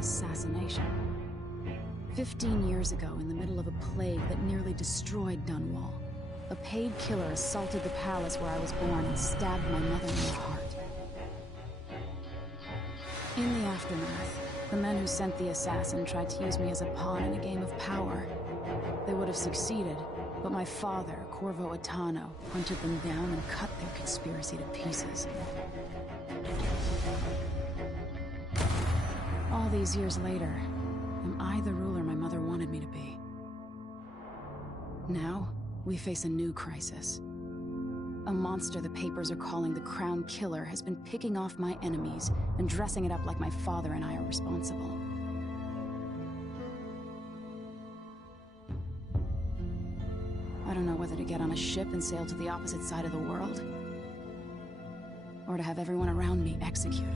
assassination. 15 years ago, in the middle of a plague that nearly destroyed Dunwall, a paid killer assaulted the palace where I was born and stabbed my mother in the heart. In the aftermath, the men who sent the assassin tried to use me as a pawn in a game of power. They would have succeeded, but my father, Corvo Attano, hunted them down and cut their conspiracy to pieces. All these years later, am I the ruler my mother wanted me to be? Now, we face a new crisis. A monster the papers are calling the Crown Killer has been picking off my enemies and dressing it up like my father and I are responsible. I don't know whether to get on a ship and sail to the opposite side of the world, or to have everyone around me executed.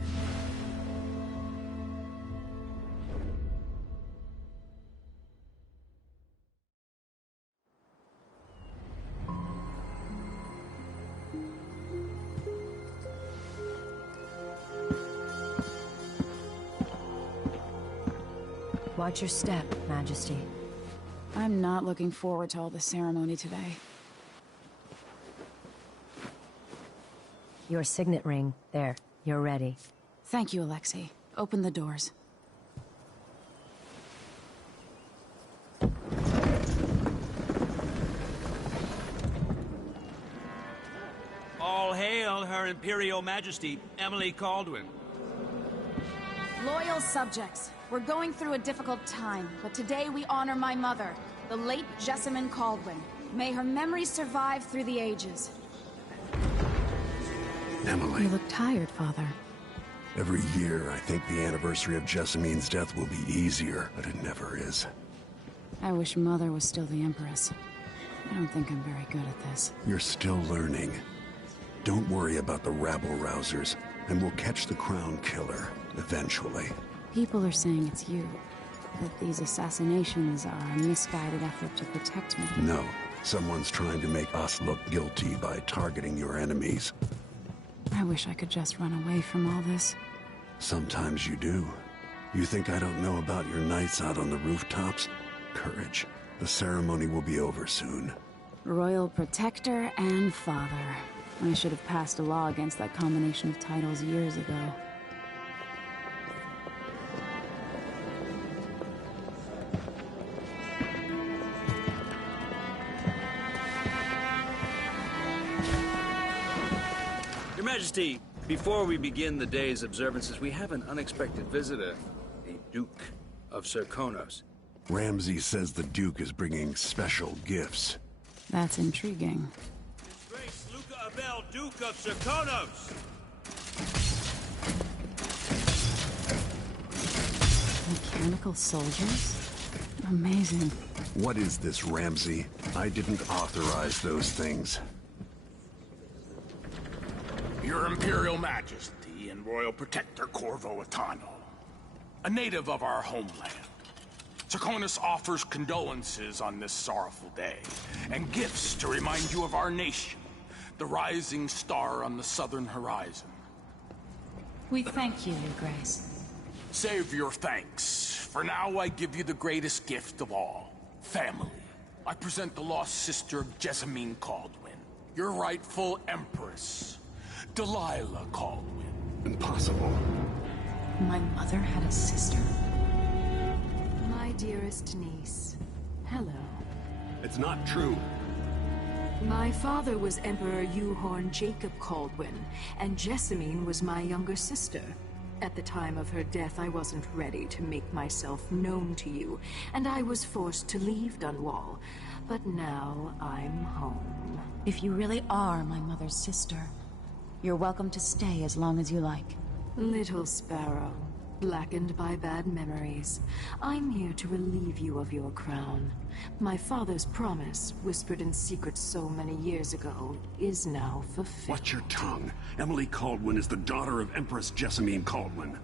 Watch your step, Majesty. I'm not looking forward to all the ceremony today. Your signet ring. There. You're ready. Thank you, Alexei. Open the doors. All hail Her Imperial Majesty, Emily Kaldwin. Loyal subjects, we're going through a difficult time, but today we honor my mother, the late Jessamine Kaldwin. May her memory survive through the ages. Emily. You look tired, Father. Every year, I think the anniversary of Jessamine's death will be easier, but it never is. I wish Mother was still the Empress. I don't think I'm very good at this. You're still learning. Don't worry about the rabble-rousers, and we'll catch the Crown Killer, eventually. People are saying it's you. That these assassinations are a misguided effort to protect me. No. Someone's trying to make us look guilty by targeting your enemies. I wish I could just run away from all this. Sometimes you do. You think I don't know about your nights out on the rooftops? Courage. The ceremony will be over soon. Royal Protector and Father. I should have passed a law against that combination of titles years ago. Your Majesty, before we begin the day's observances, we have an unexpected visitor, the Duke of Serkonos. Ramsay says the Duke is bringing special gifts. That's intriguing. His Grace Luca Abel, Duke of Serkonos! Mechanical soldiers? Amazing. What is this, Ramsay? I didn't authorize those things. Your Imperial Majesty and Royal Protector Corvo Attano, a native of our homeland. Serkonos offers condolences on this sorrowful day, and gifts to remind you of our nation, the rising star on the southern horizon. We thank you, Your Grace. Save your thanks. For now, I give you the greatest gift of all, family. I present the lost sister of Jessamine Kaldwin, your rightful Empress, Delilah Kaldwin. Impossible. My mother had a sister? My dearest niece, hello. It's not true. My father was Emperor Yuhorn Jacob Kaldwin, and Jessamine was my younger sister. At the time of her death, I wasn't ready to make myself known to you, and I was forced to leave Dunwall. But now I'm home. If you really are my mother's sister, you're welcome to stay as long as you like. Little Sparrow, blackened by bad memories, I'm here to relieve you of your crown. My father's promise, whispered in secret so many years ago, is now fulfilled. Watch your tongue. Emily Kaldwin is the daughter of Empress Jessamine Kaldwin.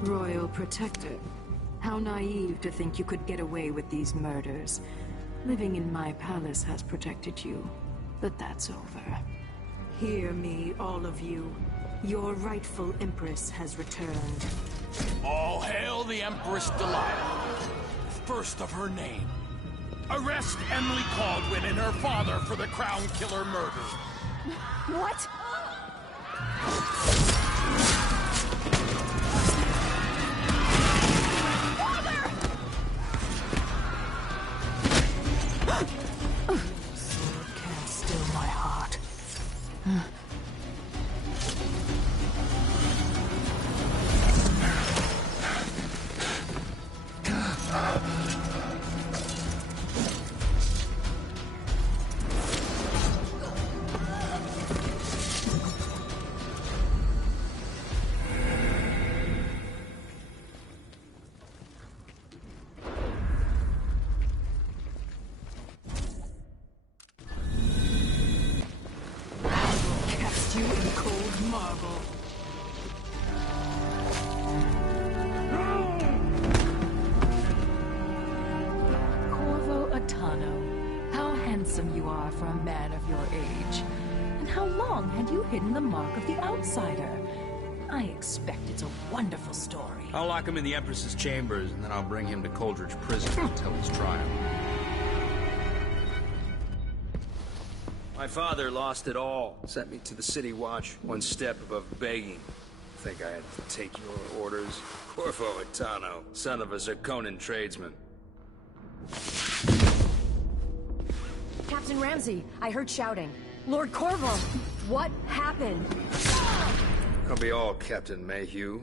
Royal Protector, how naive to think you could get away with these murders. Living in my palace has protected you, but that's over. Hear me, all of you. Your rightful Empress has returned. All hail the Empress Delilah, first of her name. Arrest Emily Kaldwin and her father for the Crown Killer murder. What? Sword can't still my heart. Cast you in cold marble. Corvo Attano, how handsome you are for a man of your age. And how long had you hidden the mark of the outsider? I expect it's a wonderful story. I'll lock him in the Empress's chambers, and then I'll bring him to Coldridge Prison until his trial. My father lost it all. Sent me to the City Watch, one step above begging. Think I had to take your orders? Corvo Attano, son of a Zirconan tradesman. Captain Ramsey, I heard shouting. Lord Corvo, what happened? I'll be all, Captain Mayhew.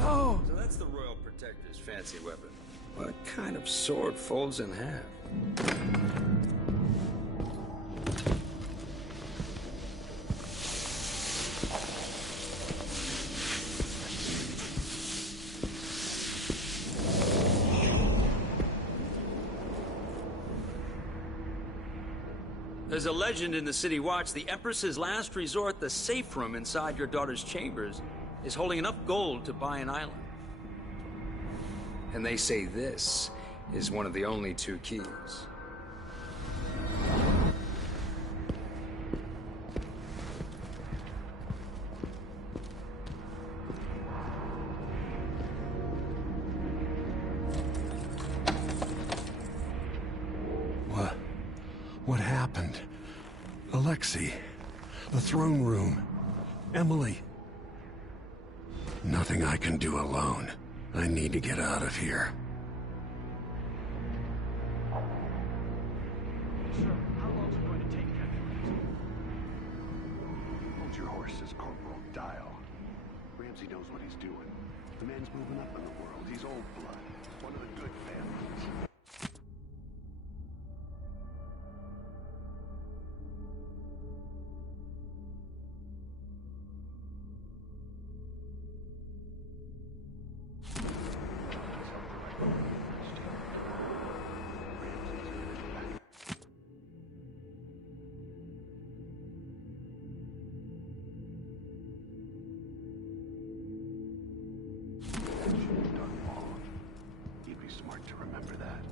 Oh! So that's the Royal Protector's fancy weapon. What kind of sword folds in half? There's a legend in the City Watch, the Empress's last resort, the safe room inside your daughter's chambers, is holding enough gold to buy an island. And they say this is one of the only 2 keys. What happened? Alexei, the throne room, Emily. Nothing I can do alone. I need to get out of here. Sir, how long is it going to take, Captain? Hold your horses, Corporal Dial. Ramsey knows what he's doing. The man's moving up in the world. He's old blood. One of the good families. You'd be smart to remember that.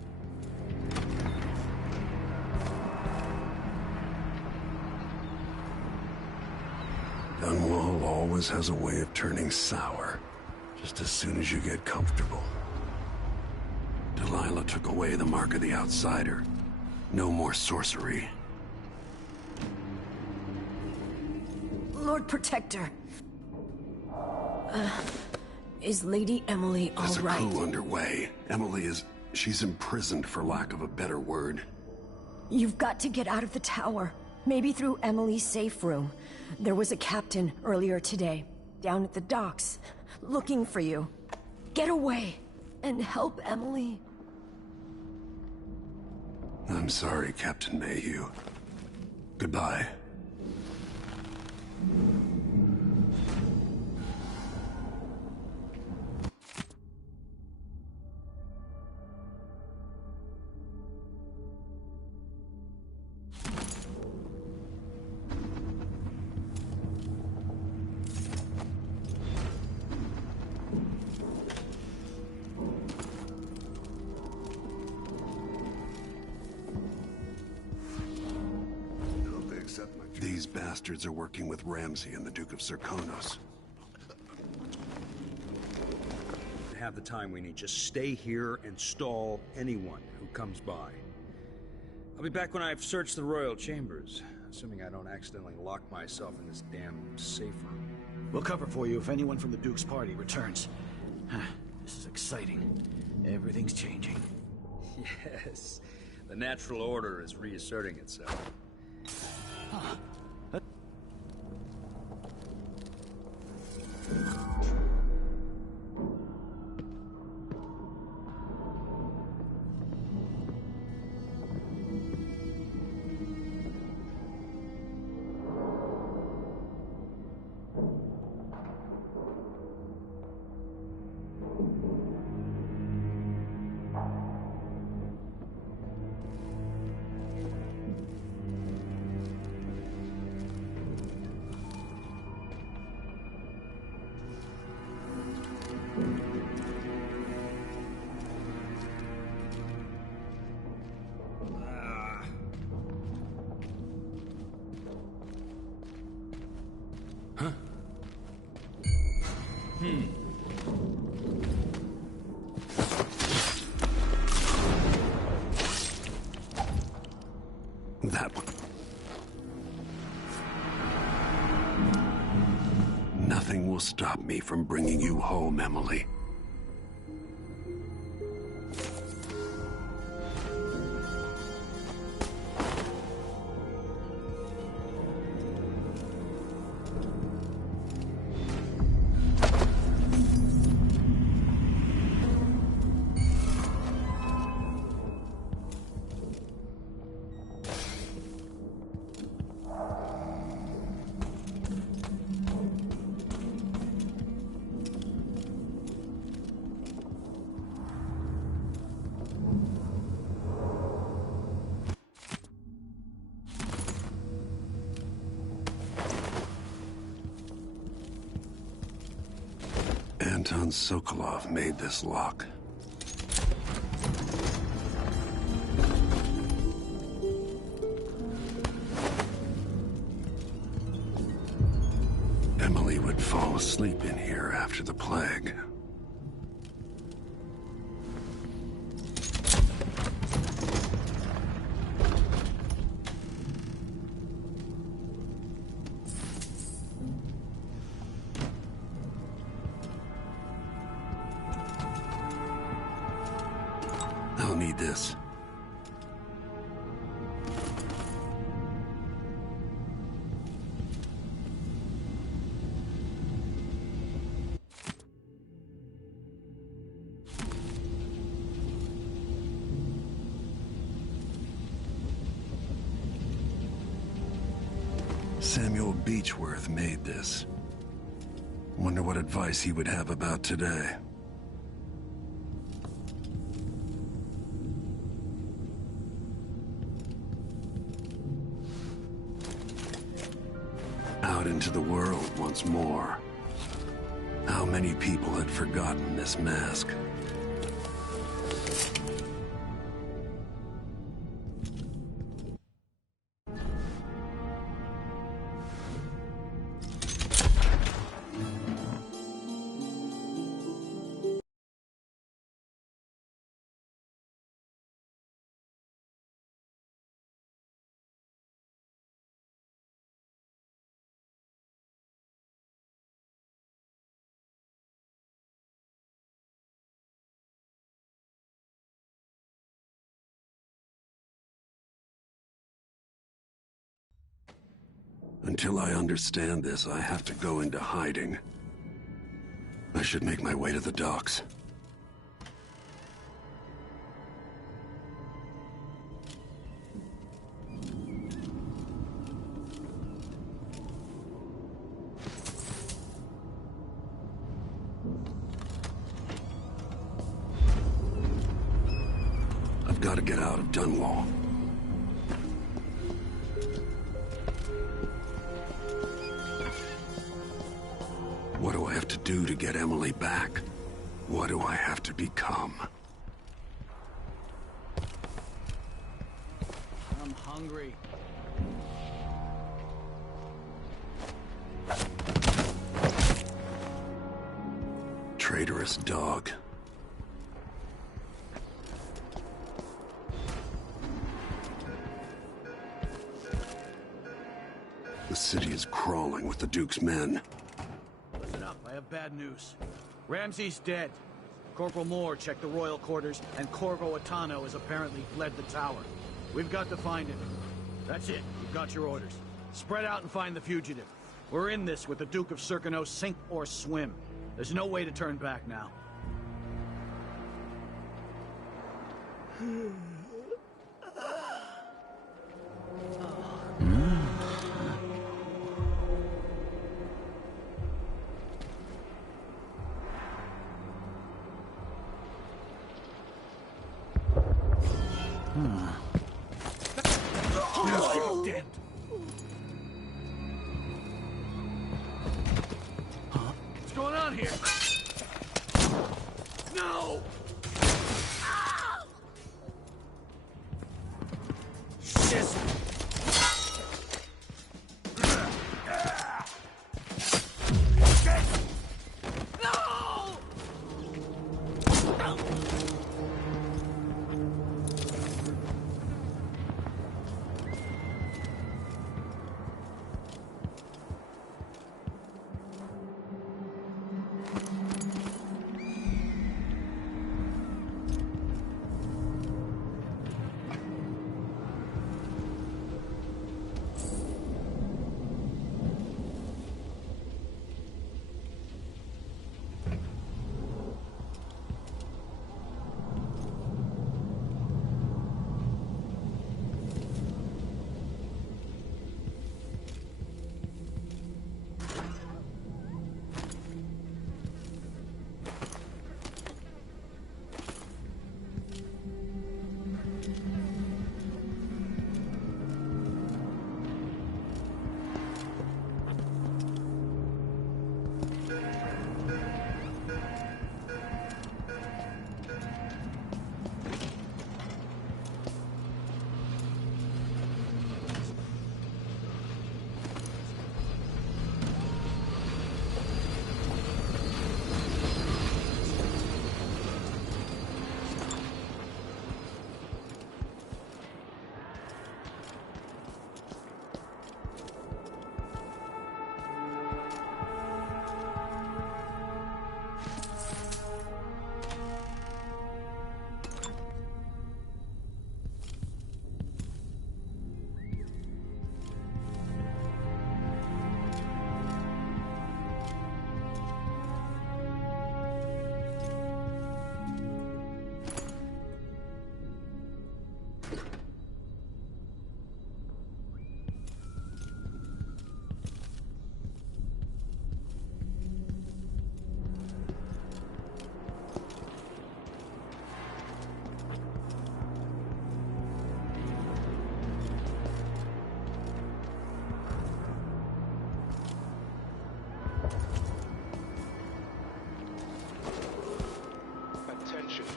Dunwall always has a way of turning sour, just as soon as you get comfortable. Delilah took away the mark of the outsider. No more sorcery. Lord Protector. Is Lady Emily all There's a right? coup underway. Emily is... she's imprisoned, for lack of a better word. You've got to get out of the tower. Maybe through Emily's safe room. There was a captain earlier today, down at the docks, looking for you. Get away, and help Emily. I'm sorry, Captain Mayhew. Goodbye. These bastards are working with Ramsey and the Duke of Zirconos. have the time we need. Just stay here and stall anyone who comes by. I'll be back when I've searched the royal chambers, assuming I don't accidentally lock myself in this damn safe room. We'll cover for you if anyone from the Duke's party returns. This is exciting. Everything's changing. Yes, the natural order is reasserting itself. Huh. That one. Nothing will stop me from bringing you home, Emily. Anton Sokolov made this lock. Emily would fall asleep in here after the plague. I'll need this. Samuel Beechworth made this. Wonder what advice he would have about today. Out into the world once more. How many people had forgotten this mask? Until I understand this, I have to go into hiding. I should make my way to the docks. I've got to get out of Dunwall. What do I have to do to get Emily back? What do I have to become? I'm hungry. Traitorous dog. The city is crawling with the Duke's men. Listen up, I have bad news. Ramsey's dead. Corporal Moore checked the royal quarters, and Corvo Attano has apparently fled the tower. We've got to find him. That's it. You've got your orders. Spread out and find the fugitive. We're in this with the Duke of Circano, sink or swim. There's no way to turn back now. What's going on here? No! Shit!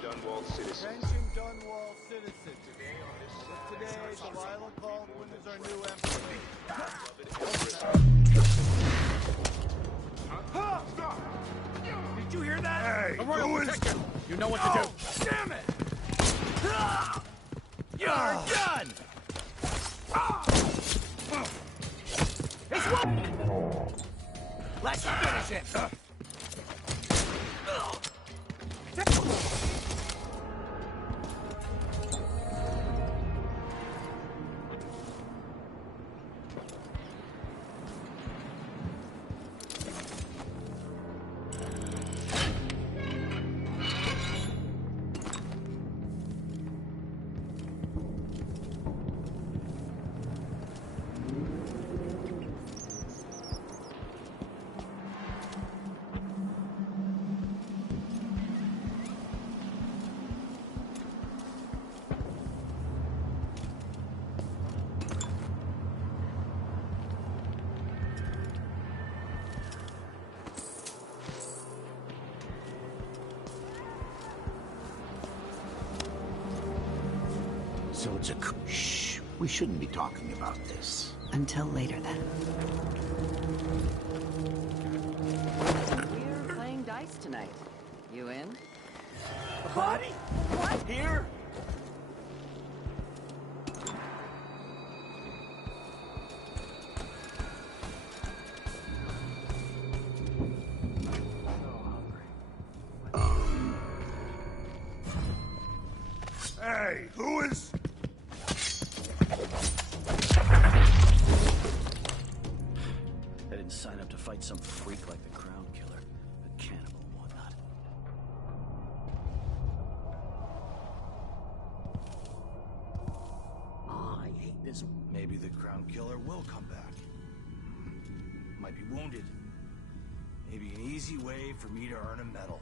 Dunwall citizens. Attention Dunwall citizens. Today, Delilah Caldwin is our new emperor. Stop! Did you hear that? Hey, the Royal Protector! You know what to do. Damn it! You're done! It's one! Let's finish it! So it's a Shh. We shouldn't be talking about this. Until later, then. We're playing dice tonight. You in? A body? What? Here? Hey, who is... I didn't sign up to fight some freak like the Crown Killer, a cannibal and whatnot. I hate this. Maybe the Crown Killer will come back. Might be wounded. Maybe an easy way for me to earn a medal.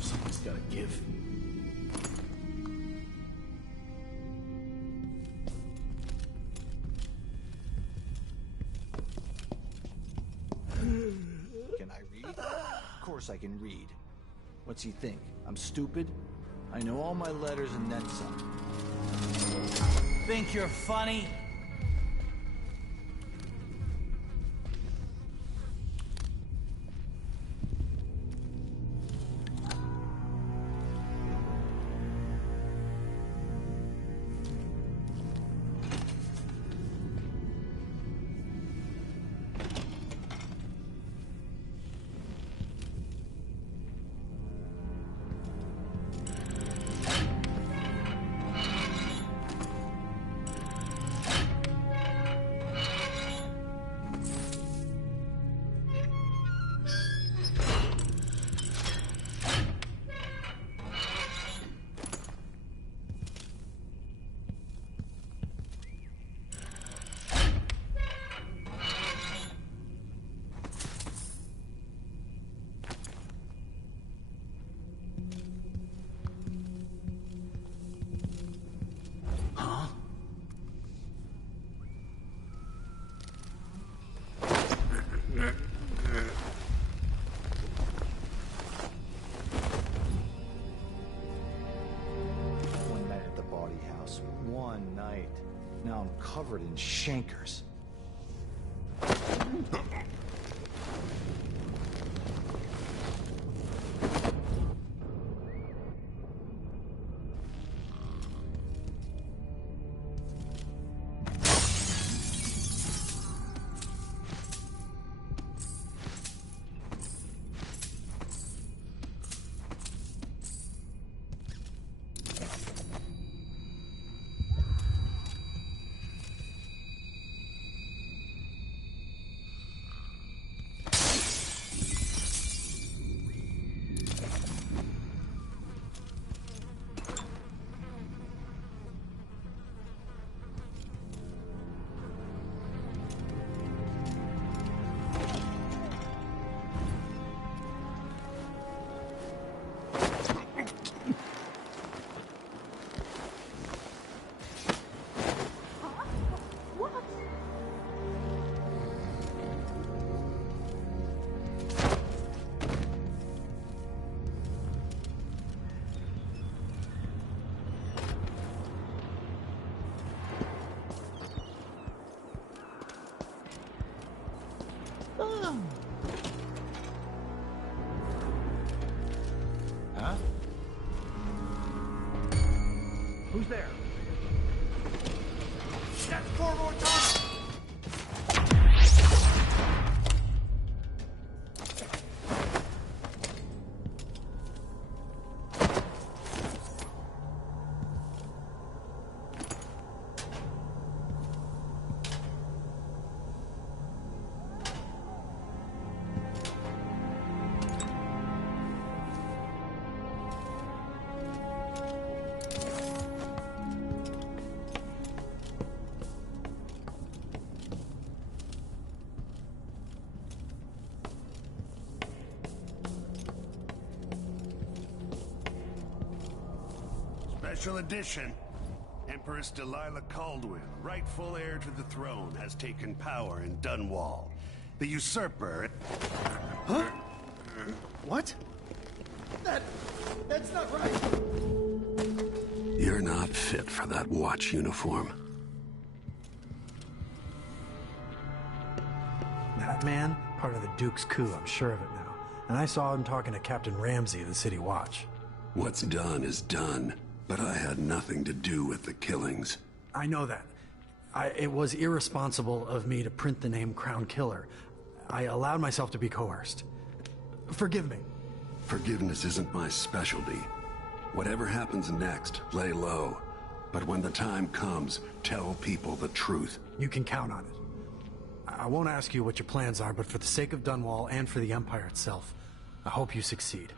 Something's gotta give. Can I read? Of course I can read. What's he think? I'm stupid? I know all my letters and then some. Think you're funny? One night at the body house. One night. Now I'm covered in chancres. Huh? Who's there? That's Corvo Attano! Special edition. Empress Delilah Caldwell, rightful heir to the throne, has taken power in Dunwall. The usurper... Huh? What? That's not right! You're not fit for that watch uniform. That man? Part of the Duke's coup, I'm sure of it now. And I saw him talking to Captain Ramsey of the City Watch. What's done is done, but I had nothing to do with the killings. I know that. It was irresponsible of me to print the name Crown Killer. I allowed myself to be coerced. Forgive me. Forgiveness isn't my specialty. Whatever happens next, lay low. But when the time comes, tell people the truth. You can count on it. I won't ask you what your plans are, but for the sake of Dunwall and for the Empire itself, I hope you succeed.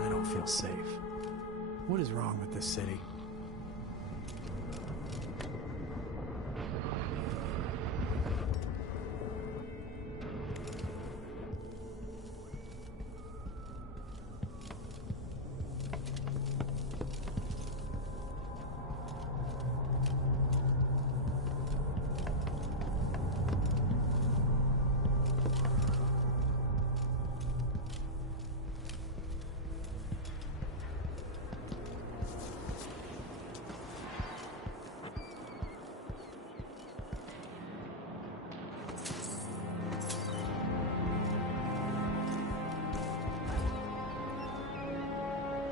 I don't feel safe. What is wrong with this city?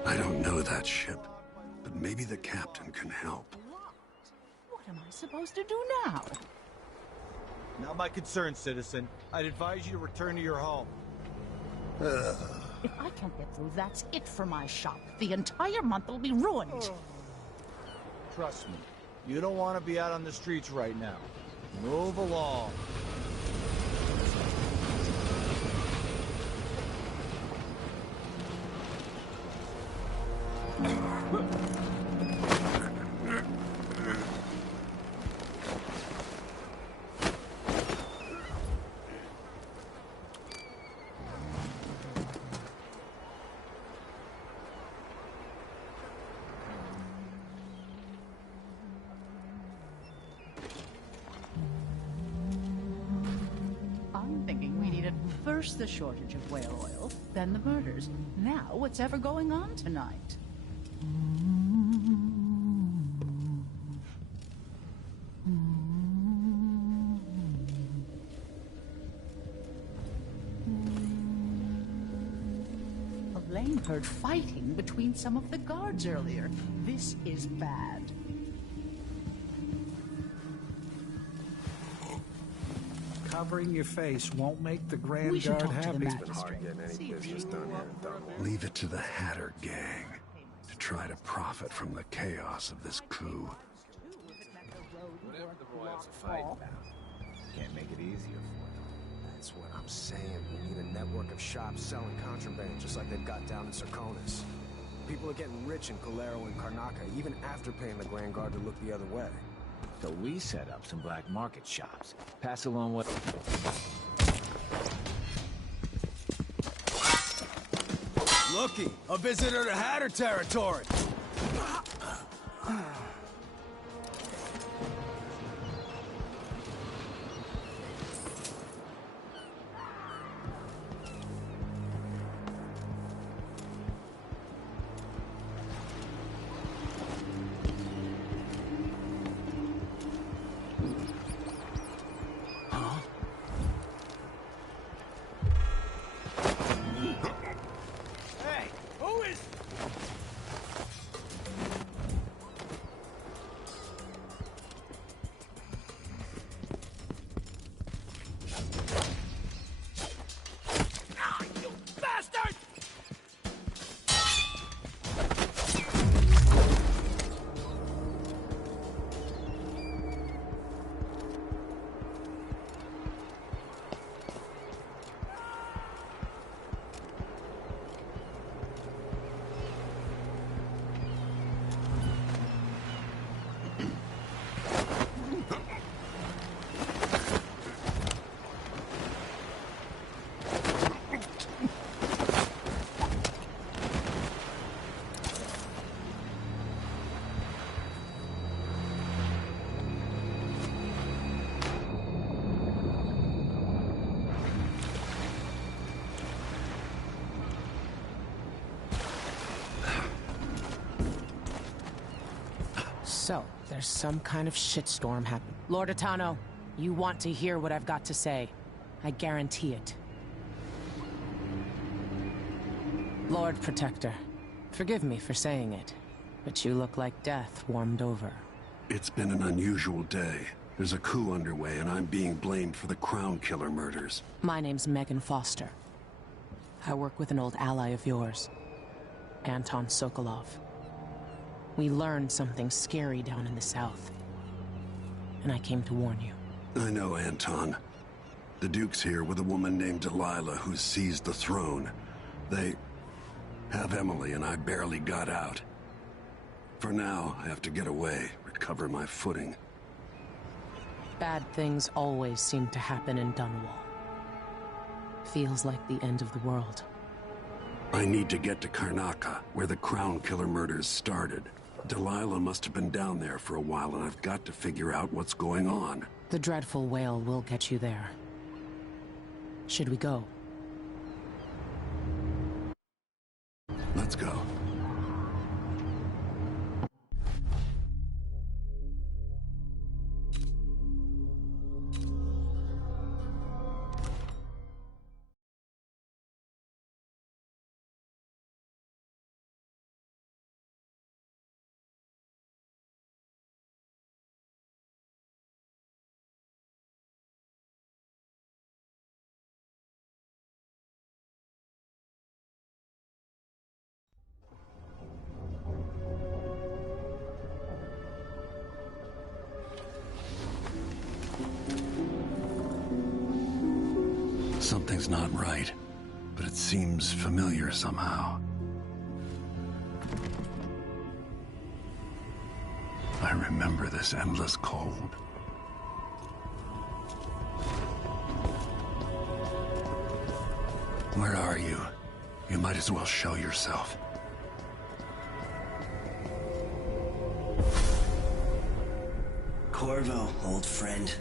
I don't know that ship, but maybe the captain can help. What am I supposed to do now? Not my concern, citizen. I'd advise you to return to your home. If I can't get through, that's it for my shop. The entire month will be ruined. Trust me, you don't want to be out on the streets right now. Move along. I'm thinking we needed first the shortage of whale oil, then the murders. Now what's ever going on tonight? Elaine heard fighting between some of the guards earlier. This is bad. Covering your face won't make the Grand We should Guard talk to happy. the It's been magistrate. hard getting any business done here in Dunwall. Leave it to the Hatter gang to try to profit from the chaos of this coup. Whatever the royals are fighting about, can't make it easier for them. That's what I'm saying. We need a network of shops selling contraband, just like they've got down in Serkonis. People are getting rich in Calero and Karnaca, even after paying the Grand Guard to look the other way. So we set up some black market shops. Pass along what... Looky, a visitor to Hatter territory. Hey, who is... you bastard! So, There's some kind of shitstorm happening. Lord Atano, you want to hear what I've got to say. I guarantee it. Lord Protector, forgive me for saying it, but you look like death warmed over. It's been an unusual day. There's a coup underway, and I'm being blamed for the Crown Killer murders. My name's Megan Foster. I work with an old ally of yours, Anton Sokolov. We learned something scary down in the south, and I came to warn you. I know Anton. The Duke's here with a woman named Delilah who's seized the throne. They have Emily, and I barely got out. For now, I have to get away, recover my footing. Bad things always seem to happen in Dunwall. Feels like the end of the world. I need to get to Karnaca, where the Crown Killer murders started. Delilah must have been down there for a while, and I've got to figure out what's going on. The dreadful whale will get you there. Should we go? Let's go. Something's not right, but it seems familiar somehow. I remember this endless cold. Where are you? You might as well show yourself. Corvo, old friend.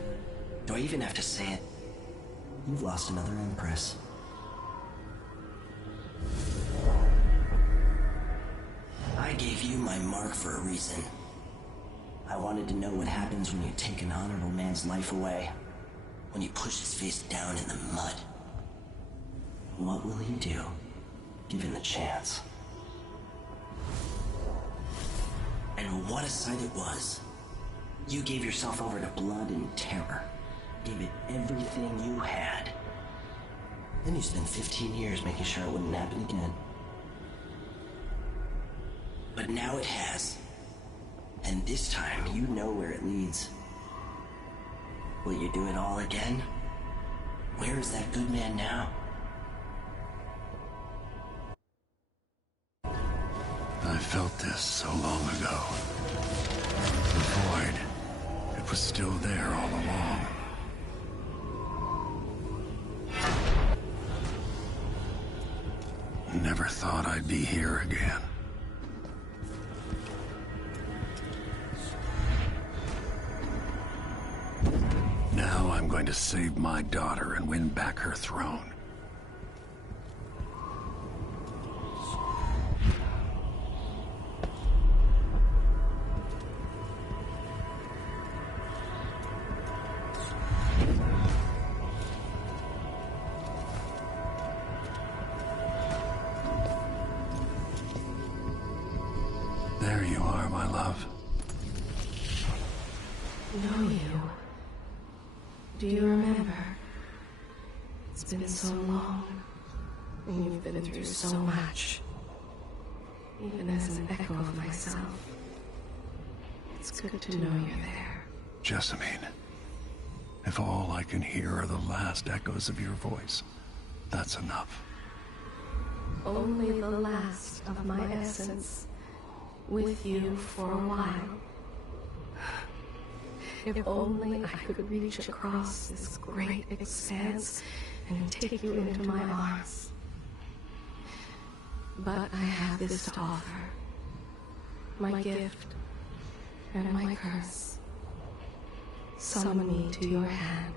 Do I even have to say it? You've lost another Empress. I gave you my mark for a reason. I wanted to know what happens when you take an honorable man's life away. When you push his face down in the mud. What will he do, given the chance? And what a sight it was. You gave yourself over to blood and terror. Gave it everything you had. Then you spent 15 years making sure it wouldn't happen again. But now it has. And this time, you know where it leads. Will you do it all again? Where is that good man now? I felt this so long ago. The void. It was still there all along. Never thought I'd be here again. Now I'm going to save my daughter and win back her throne. There you are, my love. Know you. Do you remember? It's been so long, and you've been through so much. Even as an echo of myself, it's good to know you're there. Jessamine, if all I can hear are the last echoes of your voice, that's enough. Only the last of my essence, with you for a while. If only I could reach across this great expanse and take you into my arms. But I have this to offer. My gift and my curse. Summon me to your hand,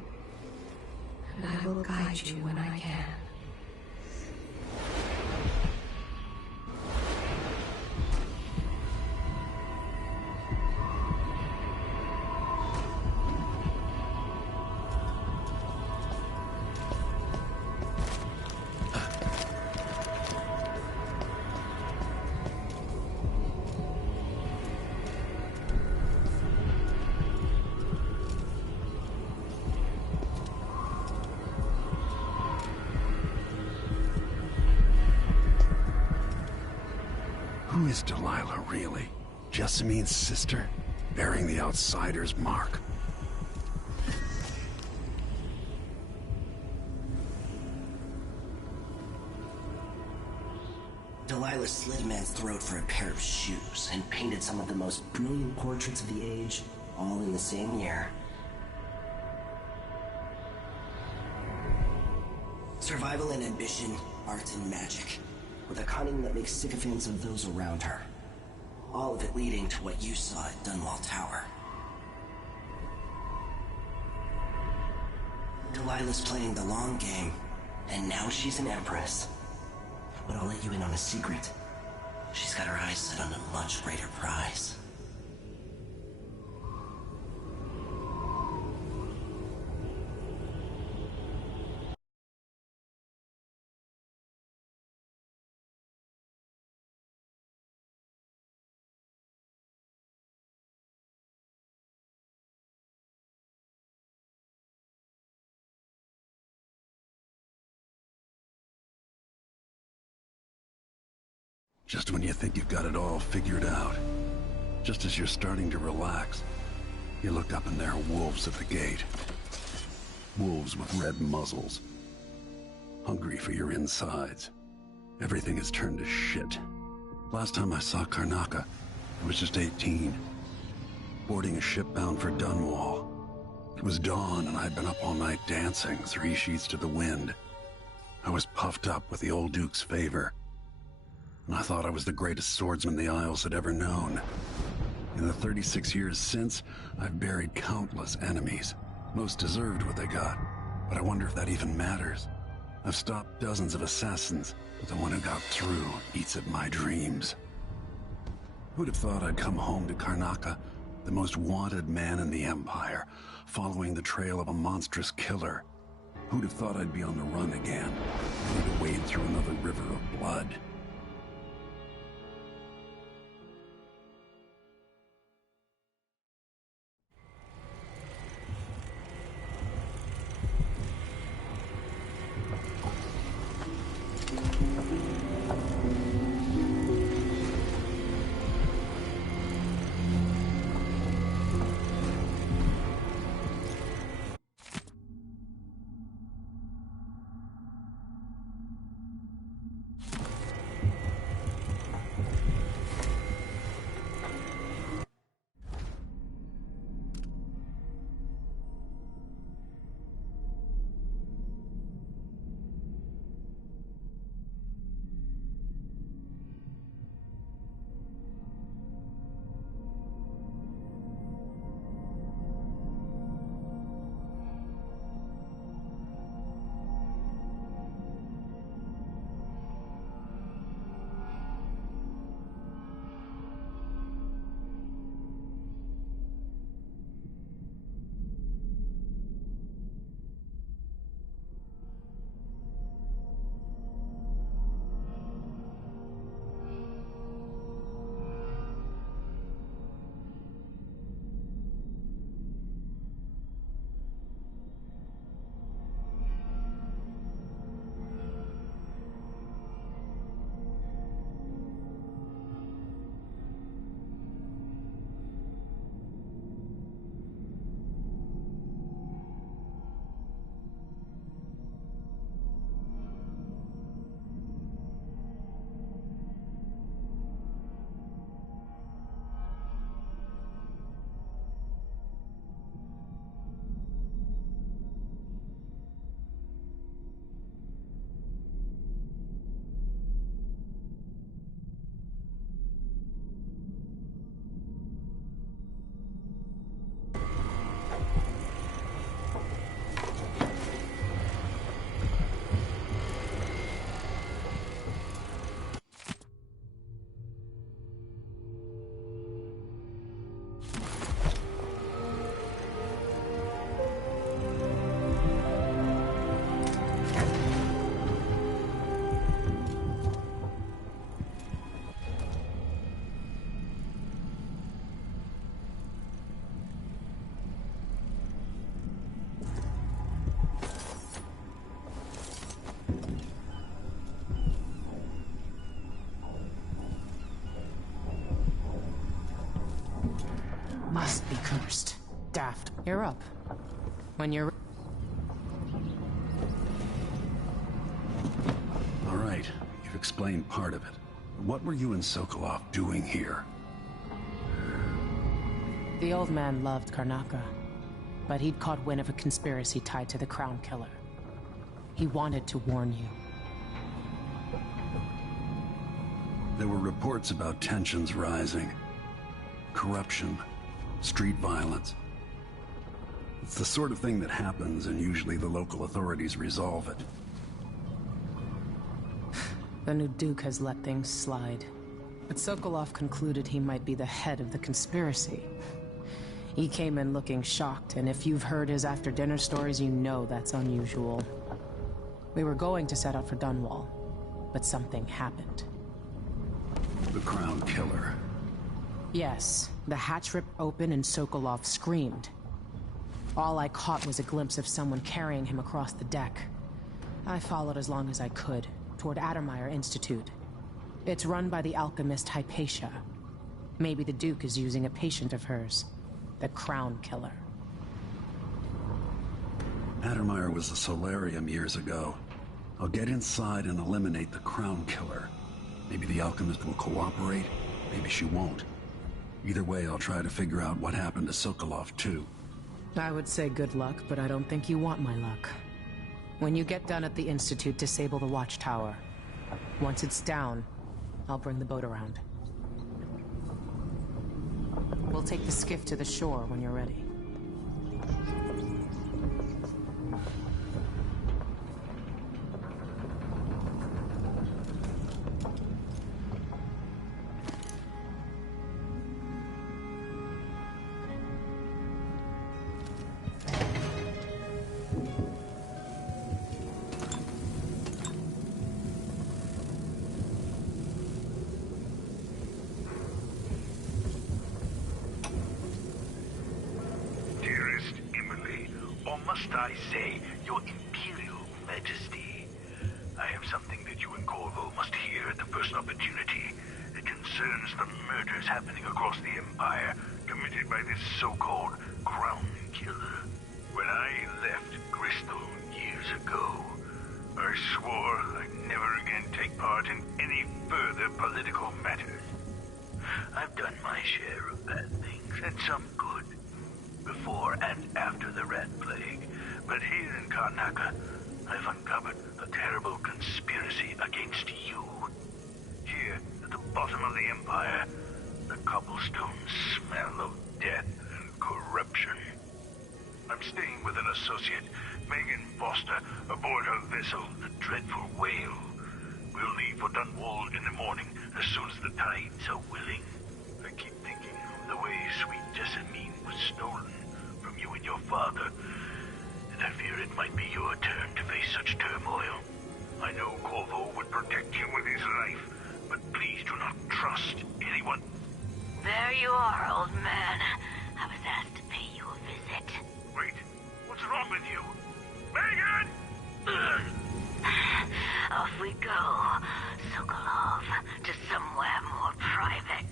and I will guide you when I can. is Delilah really? Jessamine's sister? Bearing the outsider's mark? Delilah slit a man's throat for a pair of shoes and painted some of the most brilliant portraits of the age, all in the same year. Survival and ambition, art and magic, with a cunning that makes sycophants of those around her. All of it leading to what you saw at Dunwall Tower. Delilah's playing the long game, and now she's an empress. But I'll let you in on a secret. She's got her eyes set on a much greater prize. Just when you think you've got it all figured out, just as you're starting to relax, you look up and there are wolves at the gate. Wolves with red muzzles. Hungry for your insides. Everything has turned to shit. Last time I saw Karnaca, I was just 18. Boarding a ship bound for Dunwall. It was dawn and I'd been up all night dancing, 3 sheets to the wind. I was puffed up with the old Duke's favor. And I thought I was the greatest swordsman the Isles had ever known. In the 36 years since, I've buried countless enemies. Most deserved what they got, but I wonder if that even matters. I've stopped dozens of assassins, but the one who got through eats at my dreams. Who'd have thought I'd come home to Karnaca, the most wanted man in the Empire, following the trail of a monstrous killer? Who'd have thought I'd be on the run again, ready to wade through another river of blood? Daft. You're up. When you're... All right, you've explained part of it. What were you and Sokolov doing here? The old man loved Karnaca, but he'd caught wind of a conspiracy tied to the Crown Killer. He wanted to warn you. There were reports about tensions rising. Corruption, street violence. It's the sort of thing that happens, and usually the local authorities resolve it. The new Duke has let things slide, but Sokolov concluded he might be the head of the conspiracy. He came in looking shocked, and if you've heard his after-dinner stories, you know that's unusual. We were going to set out for Dunwall, but something happened. The Crown Killer. Yes, the hatch ripped open and Sokolov screamed. All I caught was a glimpse of someone carrying him across the deck. I followed as long as I could, toward Addermire Institute. It's run by the alchemist Hypatia. Maybe the Duke is using a patient of hers, the Crown Killer. Addermire was a solarium years ago. I'll get inside and eliminate the Crown Killer. Maybe the alchemist will cooperate, maybe she won't. Either way, I'll try to figure out what happened to Sokolov, too. I would say good luck, but I don't think you want my luck. When you get done at the Institute, disable the watchtower. Once it's down, I'll bring the boat around. We'll take the skiff to the shore when you're ready. Must I say, Your Imperial Majesty, I have something that you and Corvo must hear at the first opportunity. It concerns the murders happening across the Empire, committed by this so-called Crown Killer. When I left Crystal years ago, I swore I'd never again take part in any further political matters. I've done my share of bad things, and some good, before and after the Rat Plague. But here in Karnaca, I've uncovered a terrible conspiracy against you. Here, at the bottom of the Empire, the cobblestones smell of death and corruption. I'm staying with an associate, Megan Foster, aboard her vessel, the Dreadful Whale. We'll leave for Dunwall in the morning, as soon as the tides are willing. I keep thinking of the way sweet Jessamine was stolen from you and your father, and I fear it might be your turn to face such turmoil. I know Corvo would protect you with his life, but please do not trust anyone. There you are, old man. I was asked to pay you a visit. Wait, what's wrong with you? Megan! Off we go, Sokolov, to somewhere more private.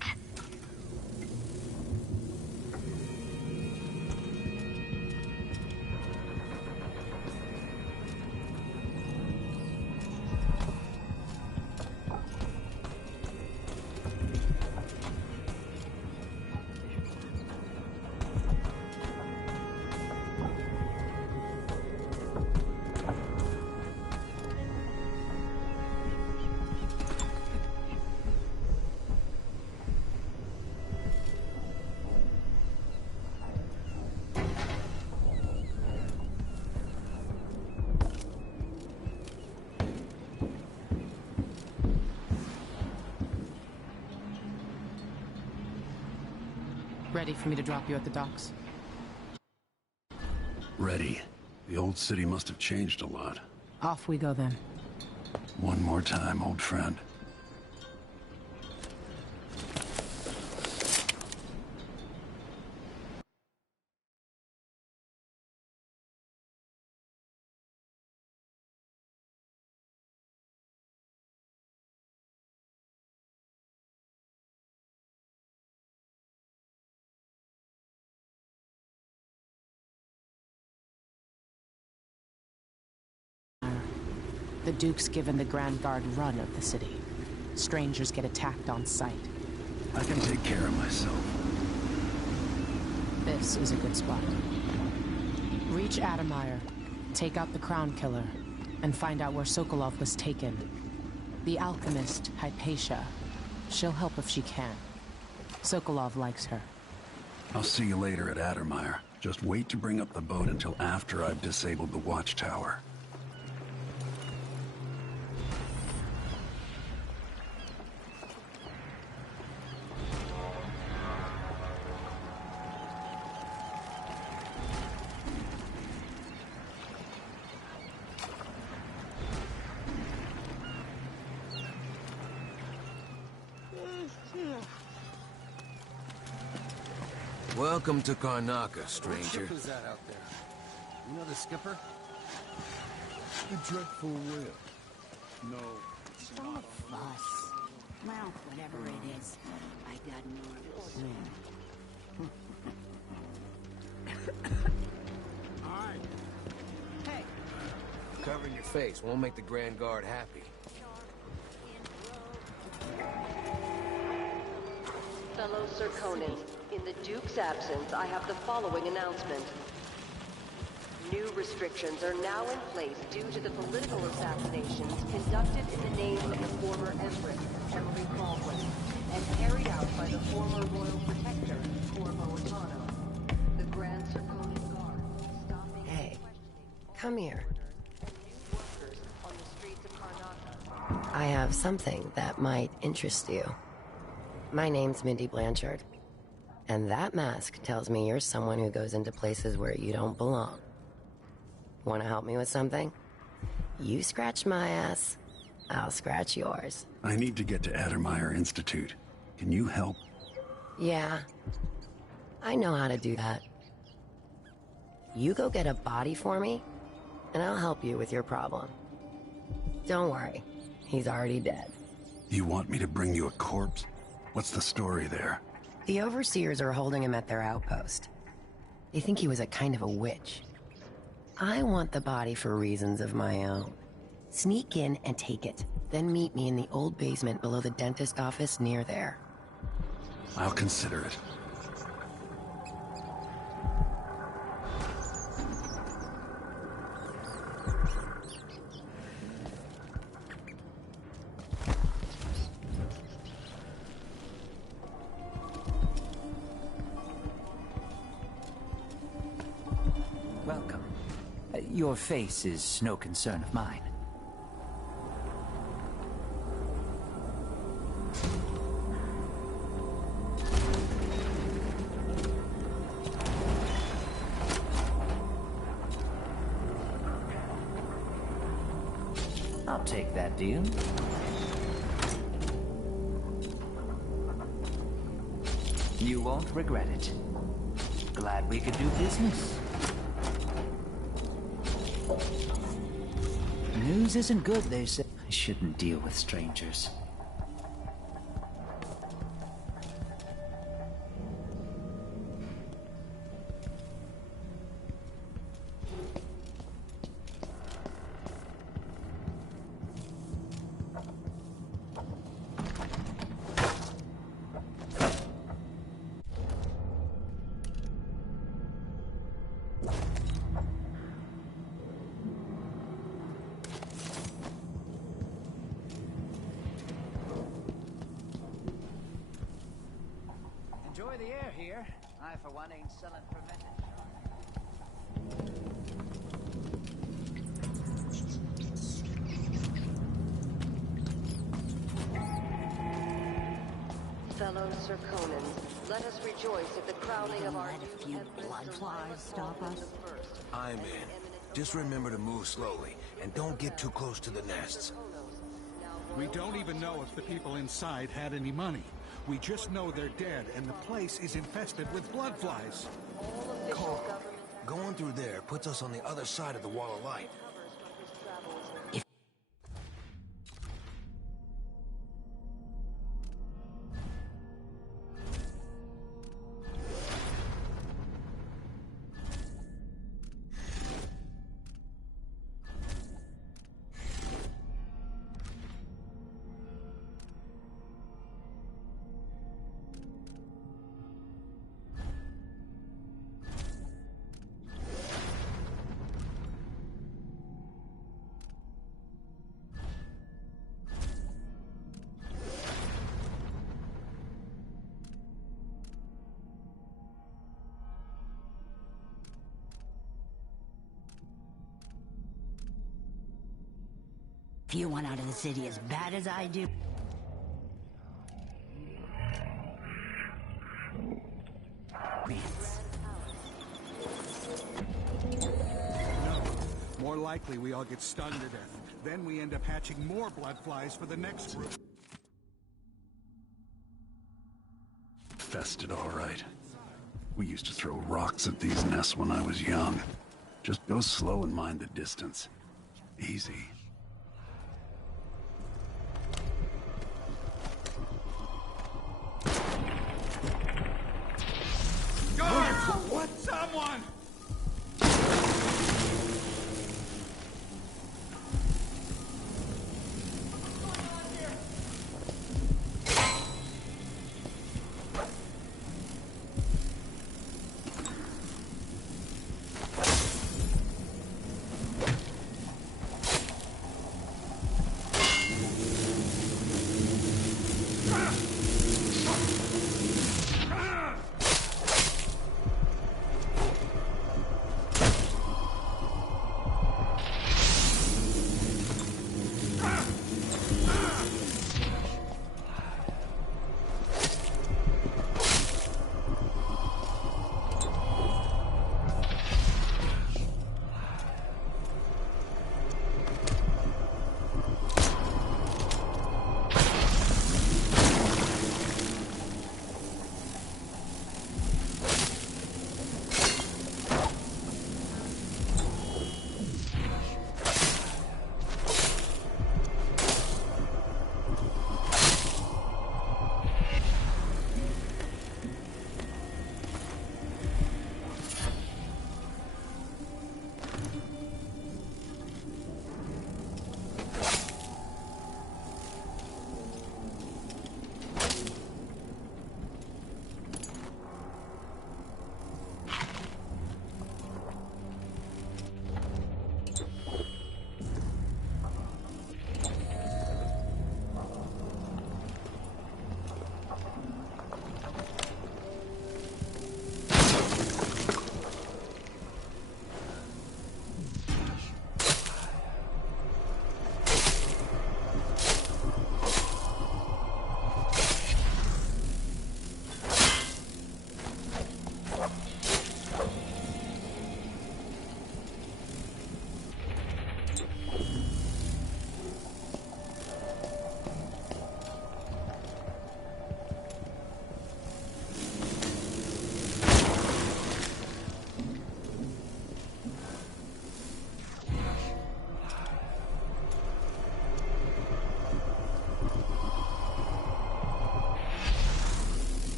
Ready for me to drop you at the docks? Ready. The old city must have changed a lot. Off we go then. One more time, old friend. The Duke's given the Grand Guard run of the city. Strangers get attacked on sight. I can take care of myself. This is a good spot. Reach Addermire, take out the Crown Killer, and find out where Sokolov was taken. The alchemist, Hypatia. She'll help if she can. Sokolov likes her. I'll see you later at Addermire. Just wait to bring up the boat until after I've disabled the watchtower. Welcome to Karnaca, stranger. What ship is that out there? You know the skipper? The dreadful whale. No. Don't fuss. Well, whatever it is, I got noodles. Alright. Hey. Covering your face won't make the Grand Guard happy. Fellow Serkonans, in the Duke's absence, I have the following announcement. New restrictions are now in place due to the political assassinations conducted in the name of the former Empress, Emily Caldwin, and carried out by the former Royal Protector, Corvo Attano. The Grand Serkonan Guard is stopping Hey, come here. workers on the streets of Karnaca. I have something that might interest you. My name's Mindy Blanchard, and that mask tells me you're someone who goes into places where you don't belong. Want to help me with something? You scratch my ass, I'll scratch yours. I need to get to Addermire Institute. Can you help? Yeah, I know how to do that. You go get a body for me, and I'll help you with your problem. Don't worry, he's already dead. You want me to bring you a corpse? What's the story there? The Overseers are holding him at their outpost. They think he was a kind of a witch. I want the body for reasons of my own. Sneak in and take it, then meet me in the old basement below the dentist office near there. I'll consider it. Welcome. Your face is no concern of mine. I'll take that deal. You won't regret it. Glad we could do business. News isn't good, they say. I shouldn't deal with strangers. Enjoy the air here. I, for one, ain't selling fermented. Fellow Serkonans, let us rejoice at the crowning of our new bloodflies stop us. I'm in. Just remember to move slowly, and don't get too close to the nests. We don't even know if the people inside had any money. We just know they're dead, and the place is infested with bloodflies. Carl, going through there puts us on the other side of the wall of light. If you want out of the city as bad as I do... No. More likely we all get stung to death. Then we end up hatching more blood flies for the next group. Fested, all right. We used to throw rocks at these nests when I was young. Just go slow and mind the distance. Easy. Guard! What? Someone!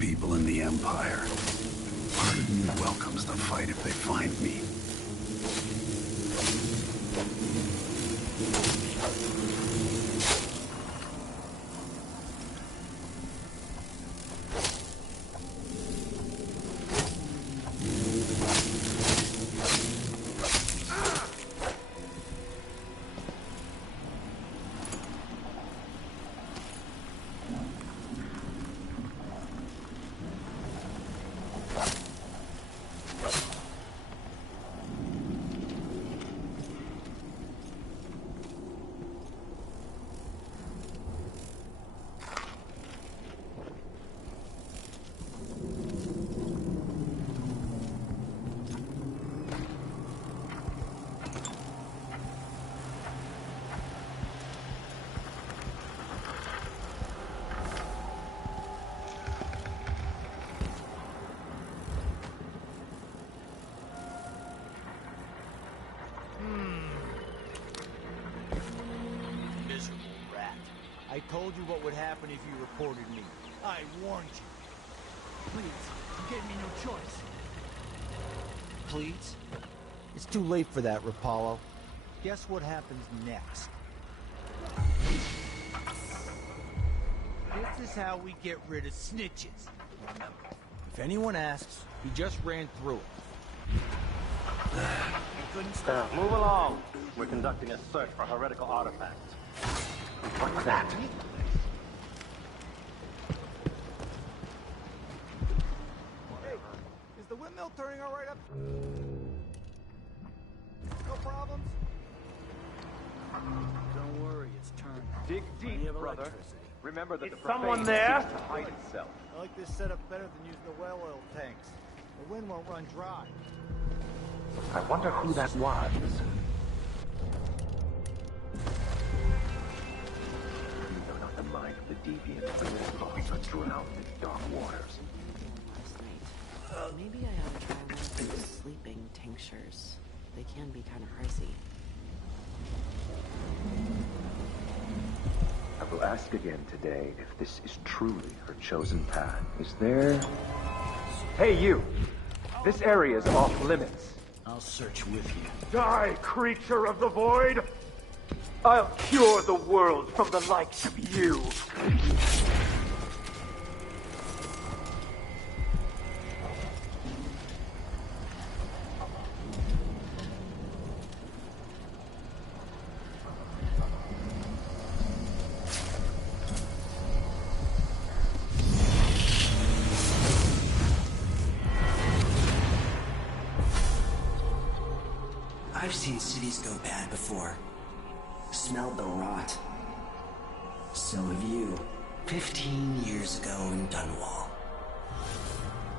people in the Empire. Part of me welcomes the fight if they find me. I told you what would happen if you reported me. I warned you. Please, you gave me no choice. Please? It's too late for that, Rapallo. Guess what happens next? This is how we get rid of snitches. Remember, if anyone asks, we just ran through it. You couldn't stop. Move along. We're conducting a search for heretical artifacts. What was that? Hey, is the windmill turning all right up? No problems? Don't worry, it's turned. Dig Plenty deep, of brother. electricity. Remember that Is the someone profane there? seeks to hide itself. I like this setup better than using the well oil tanks. The wind won't run dry. I wonder who that was. You know not the mind of the deviant, but his thoughts are drowned in dark waters. Maybe I ought to try one of those sleeping tinctures. They can be kind of pricey. I will ask again today if this is truly her chosen path. Is there... Hey, you! This area is off limits. I'll search with you. Die, creature of the void! I'll cure the world from the likes of you! I've seen cities go bad before. Smelled the rot. So have you. 15 years ago in Dunwall.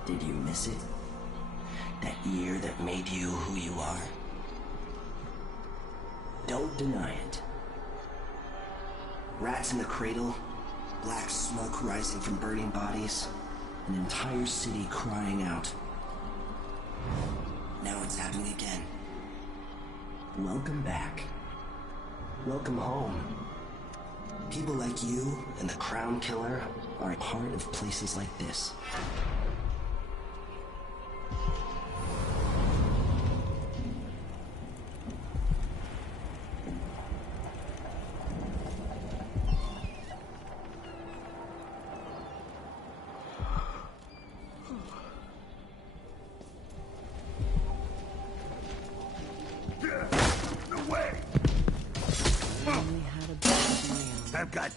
Did you miss it? That year that made you who you are? Don't deny it. Rats in the cradle, black smoke rising from burning bodies, an entire city crying out. Now it's happening again. Welcome back. Welcome home. People like you and the Crown Killer are a part of places like this. I've got...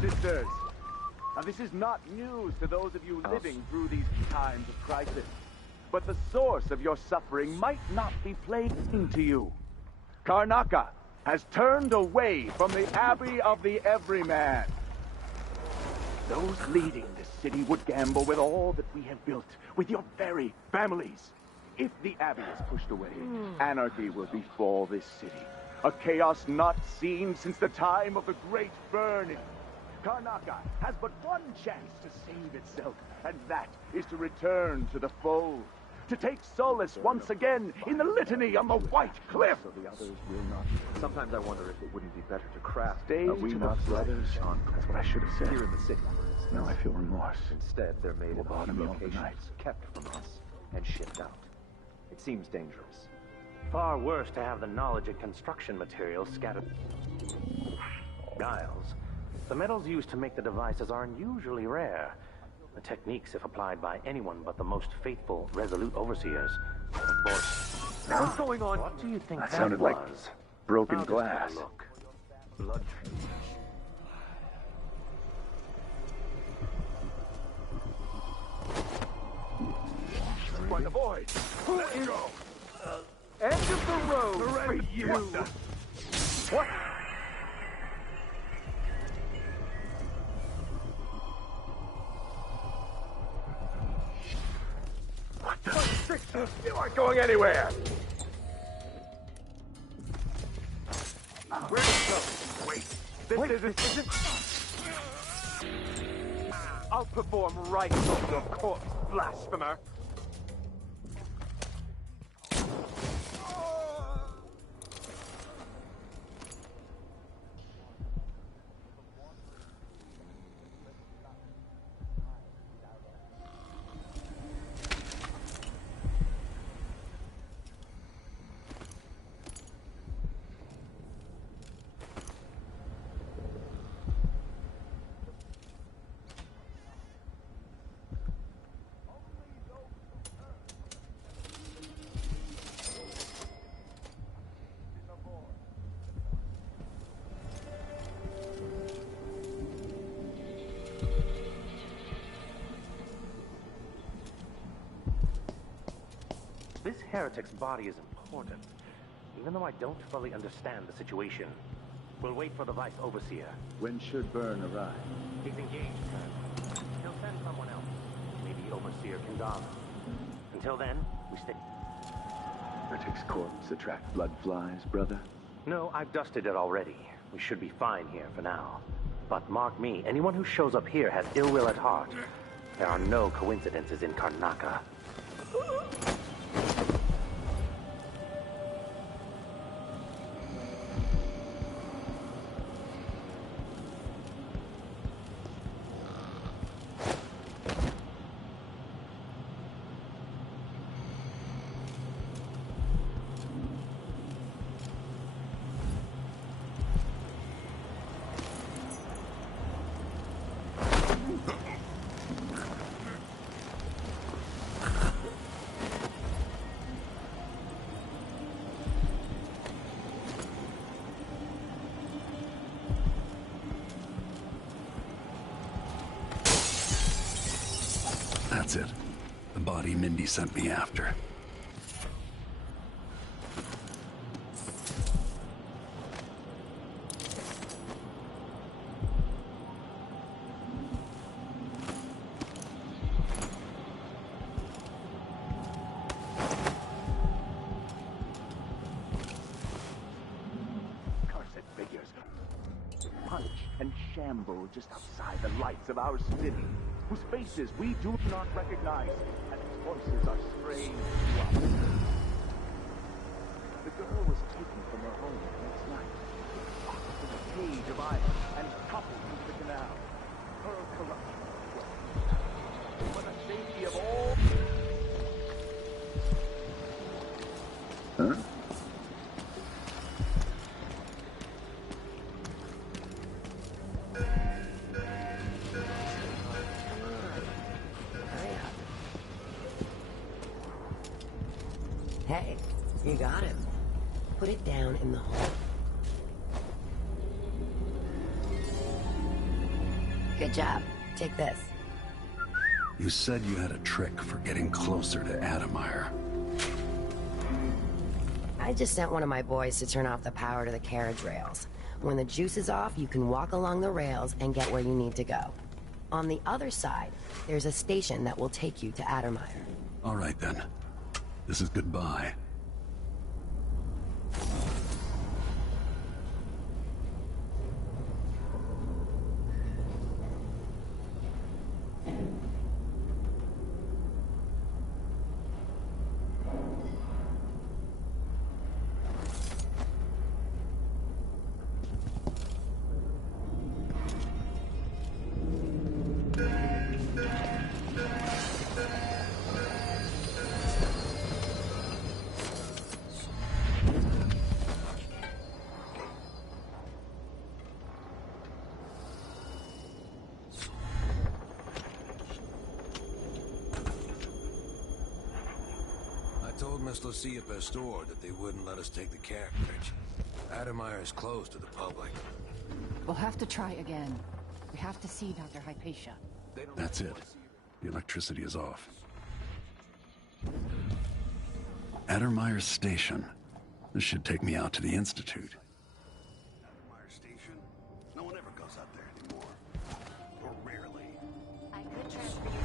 Sisters, now this is not news to those of you living through these times of crisis. But the source of your suffering might not be plain to you. Karnaca has turned away from the Abbey of the Everyman. Those leading this city would gamble with all that we have built, with your very families. If the Abbey is pushed away, anarchy will befall this city. A chaos not seen since the time of the Great Burning. Karnaca has but one chance to save itself, and that is to return to the fold. To take solace once again in the litany on the White Cliff. So the others will not. Sometimes I wonder if it wouldn't be better to craft. Stay Are we to not the brothers? That's what I should have said. Here in the city. Now I feel remorse. Instead, they're made in bottom of the locations night. kept from us and shipped out. It seems dangerous. Far worse to have the knowledge of construction materials scattered. Giles. The metals used to make the devices are unusually rare. The techniques, if applied by anyone but the most faithful, resolute overseers. What's going on? What do you think that sounded was? like broken I'll just have a glass. look. Blood. By the void. Let's go. End of the road for you. What? What the? You aren't going anywhere. Where'd it go? Wait. This isn't... I'll perform rites on your corpse, blasphemer. This heretic's body is important, even though I don't fully understand the situation. We'll wait for the Vice Overseer. When should Byrne arrive? He's engaged, Colonel. He'll send someone else. Maybe Overseer Kendama. Until then, we stay... Heretic's corpse attract blood flies, brother? No, I've dusted it already. We should be fine here for now. But mark me, anyone who shows up here has ill will at heart. There are no coincidences in Karnaca. That's it. The body Mindy sent me after. Cursed figures punch and shamble just outside the lights of our city, whose faces we do not recognize, and whose voices are strange to us. The girl was taken from her home next night, locked in a cage of iron, and toppled into the canal. Her corruption for the safety of all... Huh? Hey, you got him. Put it down in the hole. Good job. Take this. You said you had a trick for getting closer to Adamire. I just sent one of my boys to turn off the power to the carriage rails. When the juice is off, you can walk along the rails and get where you need to go. On the other side, there's a station that will take you to Adamire. All right, then. This is goodbye. I told Miss Lucia Pastor that they wouldn't let us take the carriage. Adamire is closed to the public. We'll have to try again. We have to see Dr. Hypatia. That's it. The electricity is off. Adamire Station. This should take me out to the Institute. Adamire Station? No one ever goes out there anymore. Or rarely. I could transfer you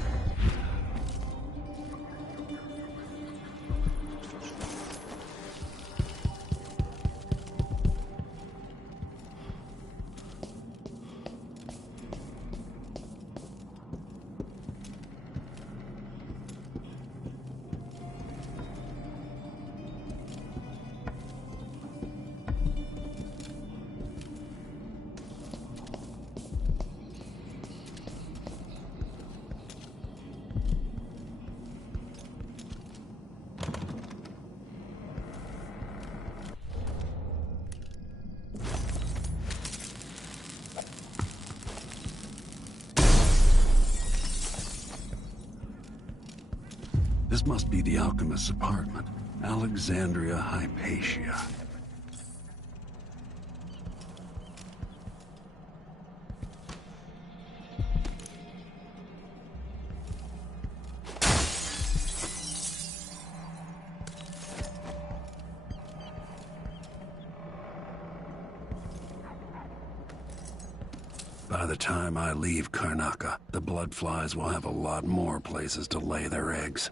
This must be the alchemist's apartment. Alexandria Hypatia. By the time I leave Karnaca, the bloodflies will have a lot more places to lay their eggs.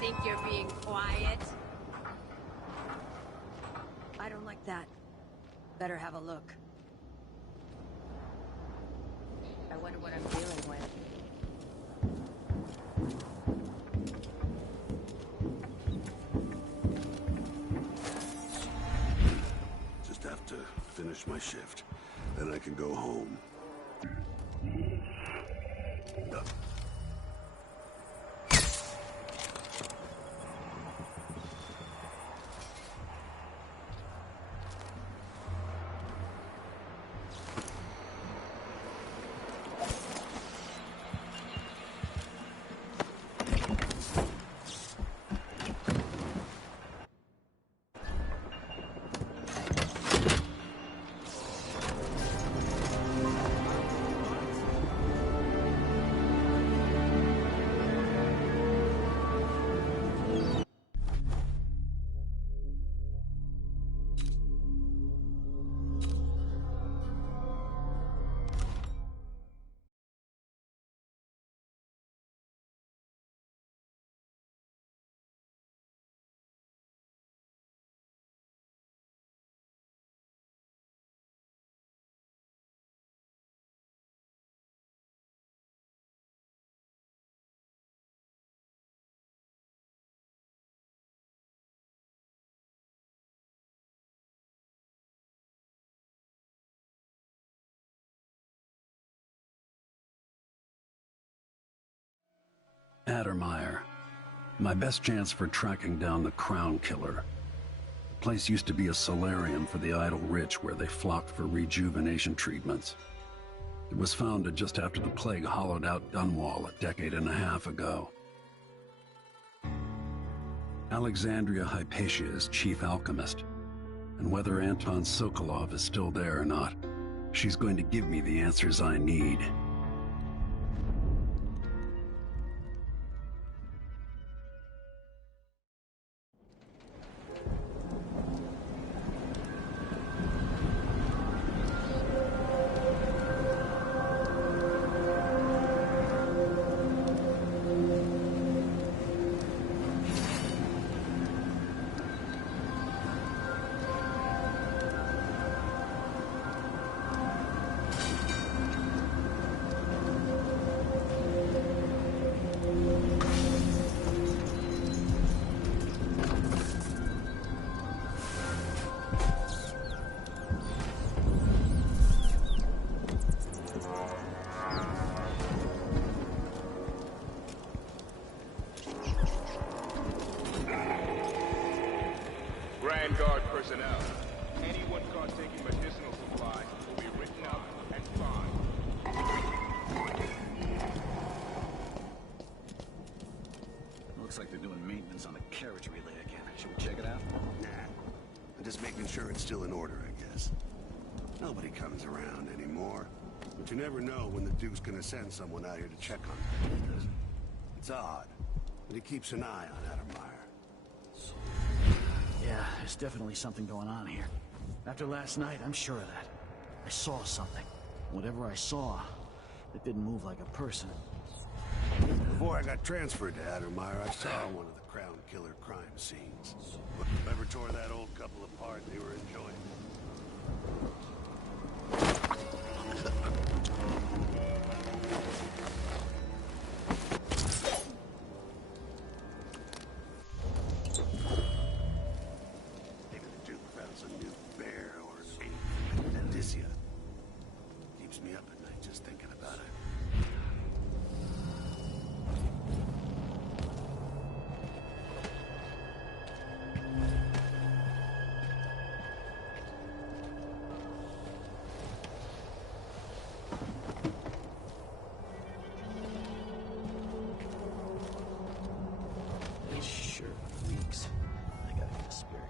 Think you're being quiet? I don't like that. Better have a look. I wonder what I'm dealing with. Just have to finish my shift. Then I can go home. Addermeyer. My best chance for tracking down the Crown Killer. The place used to be a solarium for the idle rich where they flocked for rejuvenation treatments. It was founded just after the plague hollowed out Dunwall a decade and a half ago. Alexandria Hypatia is chief alchemist, and whether Anton Sokolov is still there or not, she's going to give me the answers I need. Grand Guard personnel. Anyone caught taking medicinal supplies will be written up and fined. Looks like they're doing maintenance on the carriage relay again. Should we check it out? Nah. I'm just making sure it's still in order, I guess. Nobody comes around anymore. But you never know when the Duke's gonna send someone out here to check on things. It's odd, but he keeps an eye on Addermeyer. Yeah, there's definitely something going on here. After last night, I'm sure of that. I saw something. Whatever I saw, it didn't move like a person. Before I got transferred to Addermire, I saw one of the Crown Killer crime scenes. Whoever tore that old couple apart, they were enjoying it. Maybe the Duke found some new bear or Adicia. Keeps me up at night just thinking about it. This sure reeks. I gotta get a spare.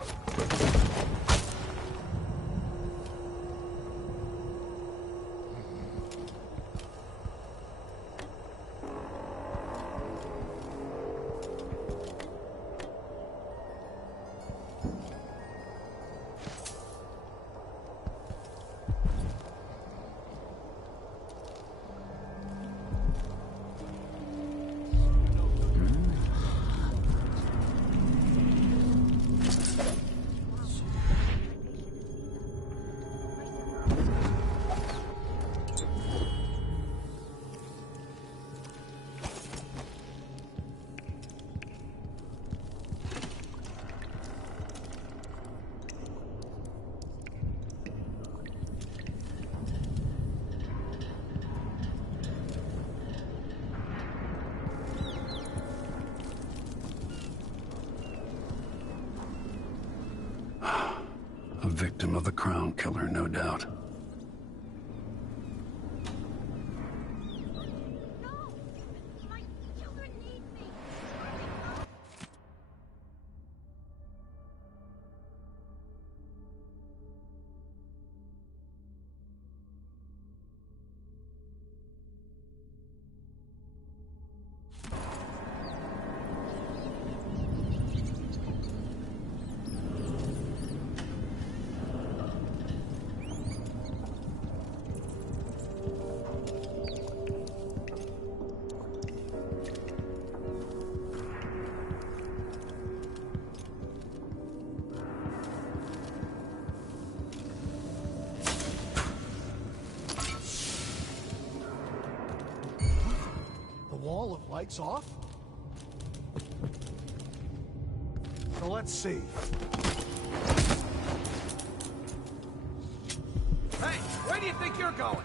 A victim of the Crown Killer, no doubt. Wall of lights off? So let's see. Hey, where do you think you're going?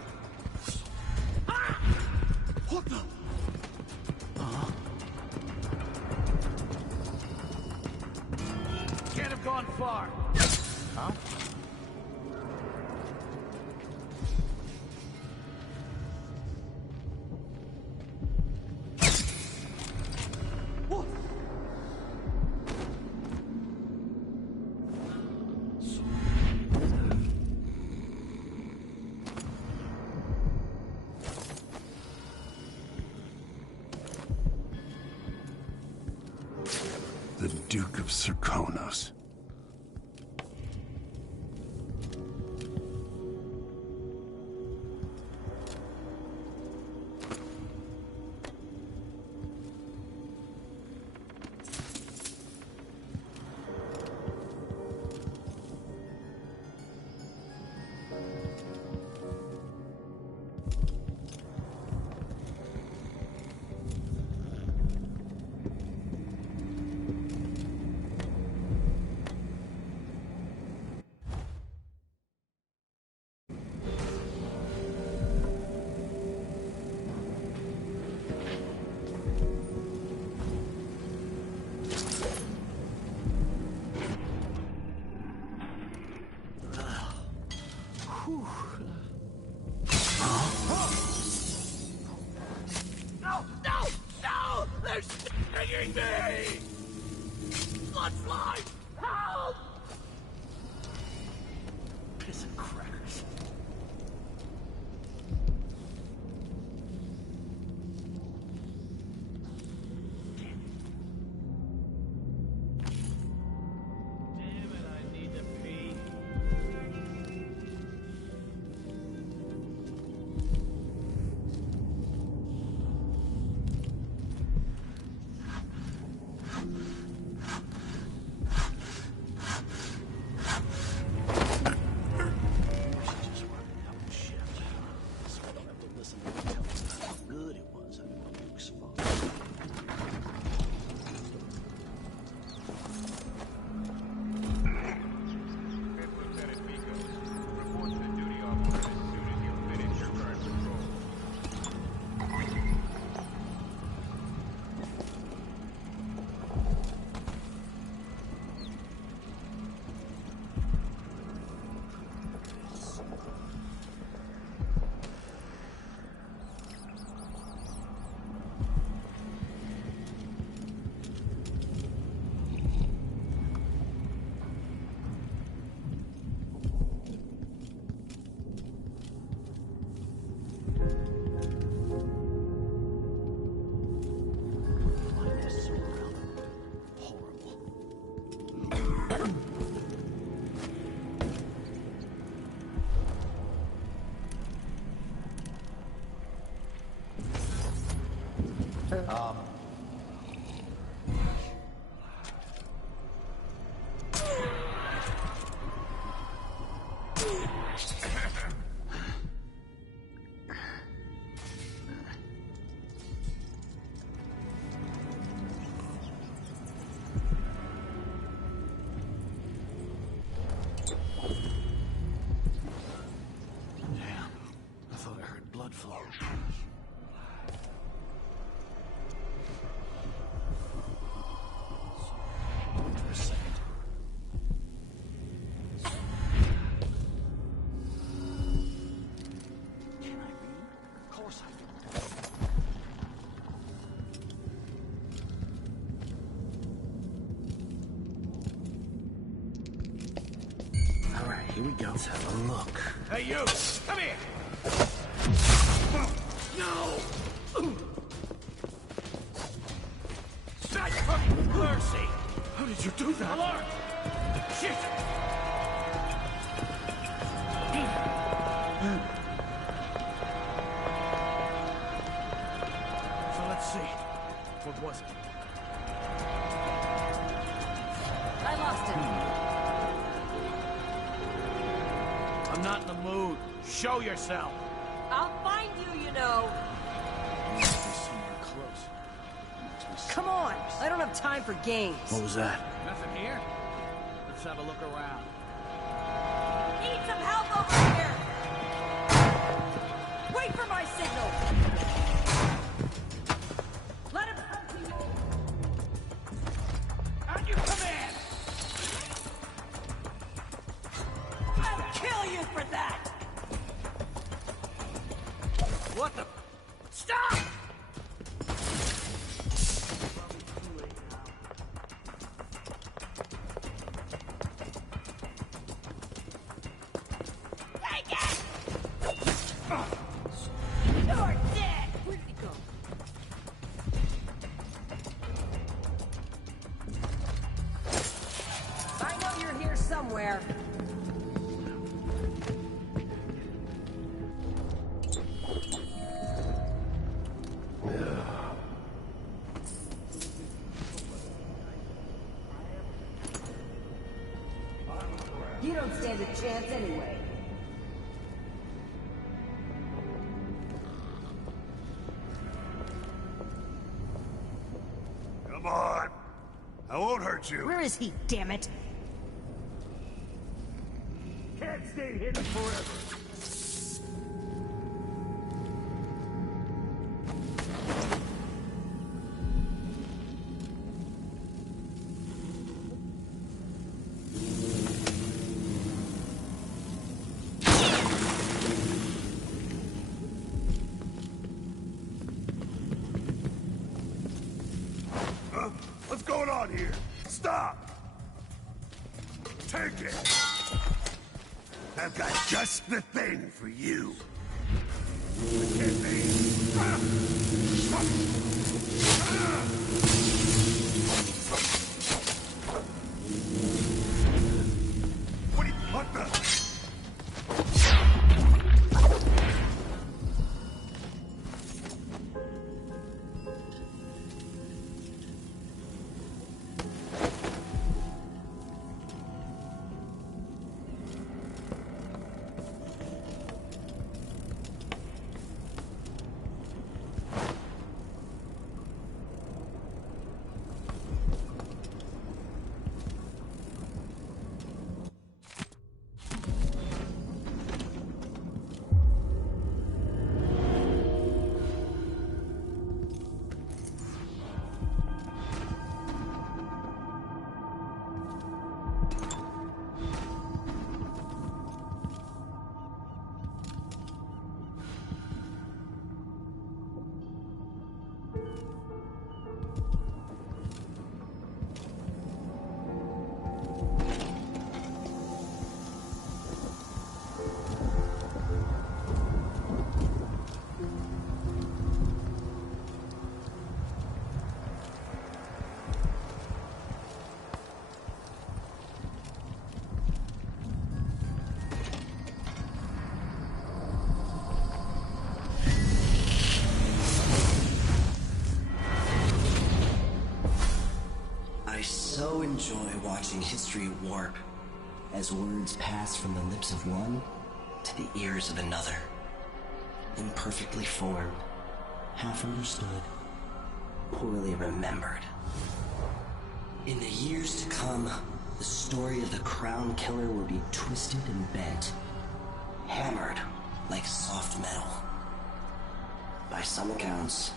What the? Can't have gone far. Huh? The Duke of Serkonos. No! No! No! They're stinging me! Blood fly! Help! Piss and crackers. Damn it, I need to pee. Here we go. Let's have a look. Hey, you! Come here! No! Not fucking mercy! How did you do that? Alert! Shit! So let's see. What was it? I lost him. I'm not in the mood. Show yourself. I'll find you, you know. Somewhere close. Come on. I don't have time for games. What was that? Nothing here. Let's have a look around. Need some help over here. Wait for my signal. Let him come to you. On your command! I'll kill you for that. What the? Stop! Take it! You're dead! Where did he go? I know you're here somewhere. You don't stand a chance anyway. Come on. I won't hurt you. Where is he, damn it? Can't stay hidden forever. What's going on here? Stop! Take it! I've got just the thing for you. It can't be. What the? So enjoy watching history warp as words pass from the lips of one to the ears of another. Imperfectly formed, half understood, poorly remembered. In the years to come, the story of the Crown Killer will be twisted and bent, hammered like soft metal. By some accounts,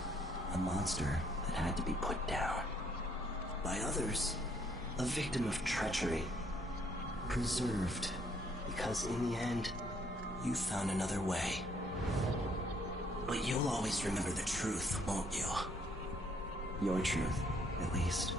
a monster that had to be put down. By others, a victim of treachery, preserved, because in the end, you found another way. But you'll always remember the truth, won't you? Your truth, at least.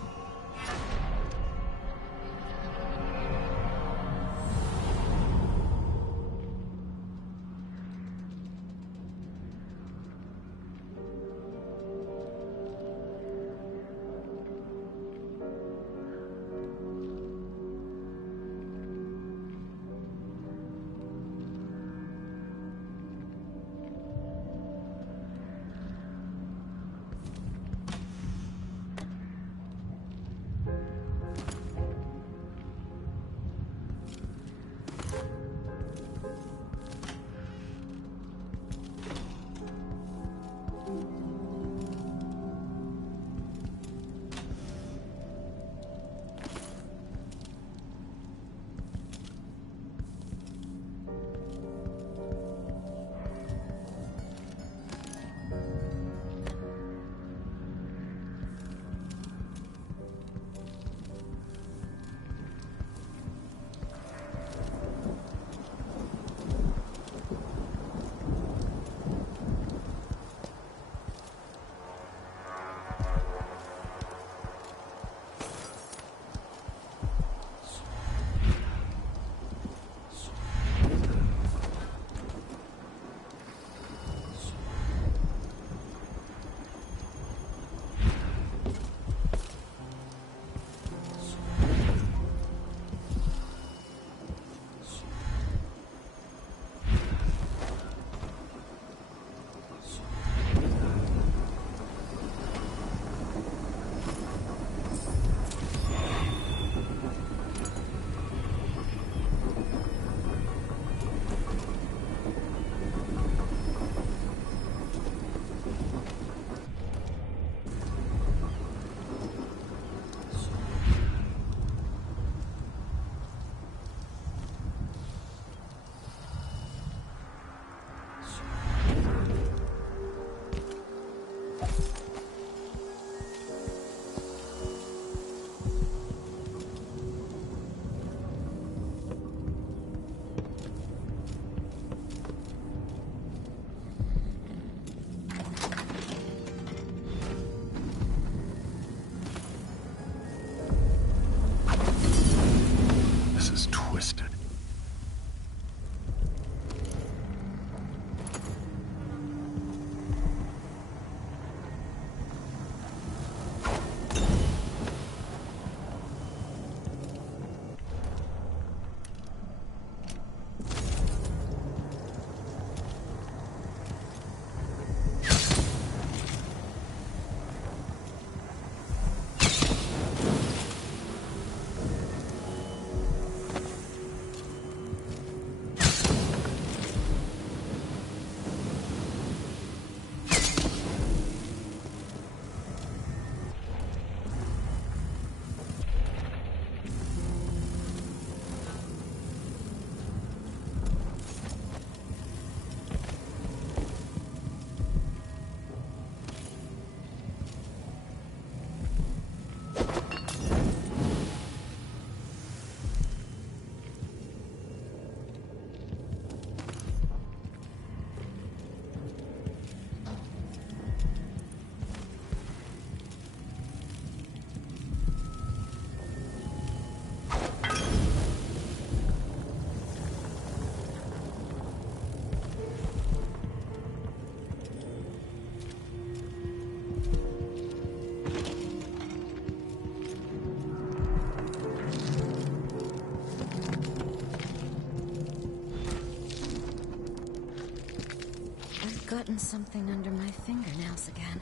gotten something under my fingernails again.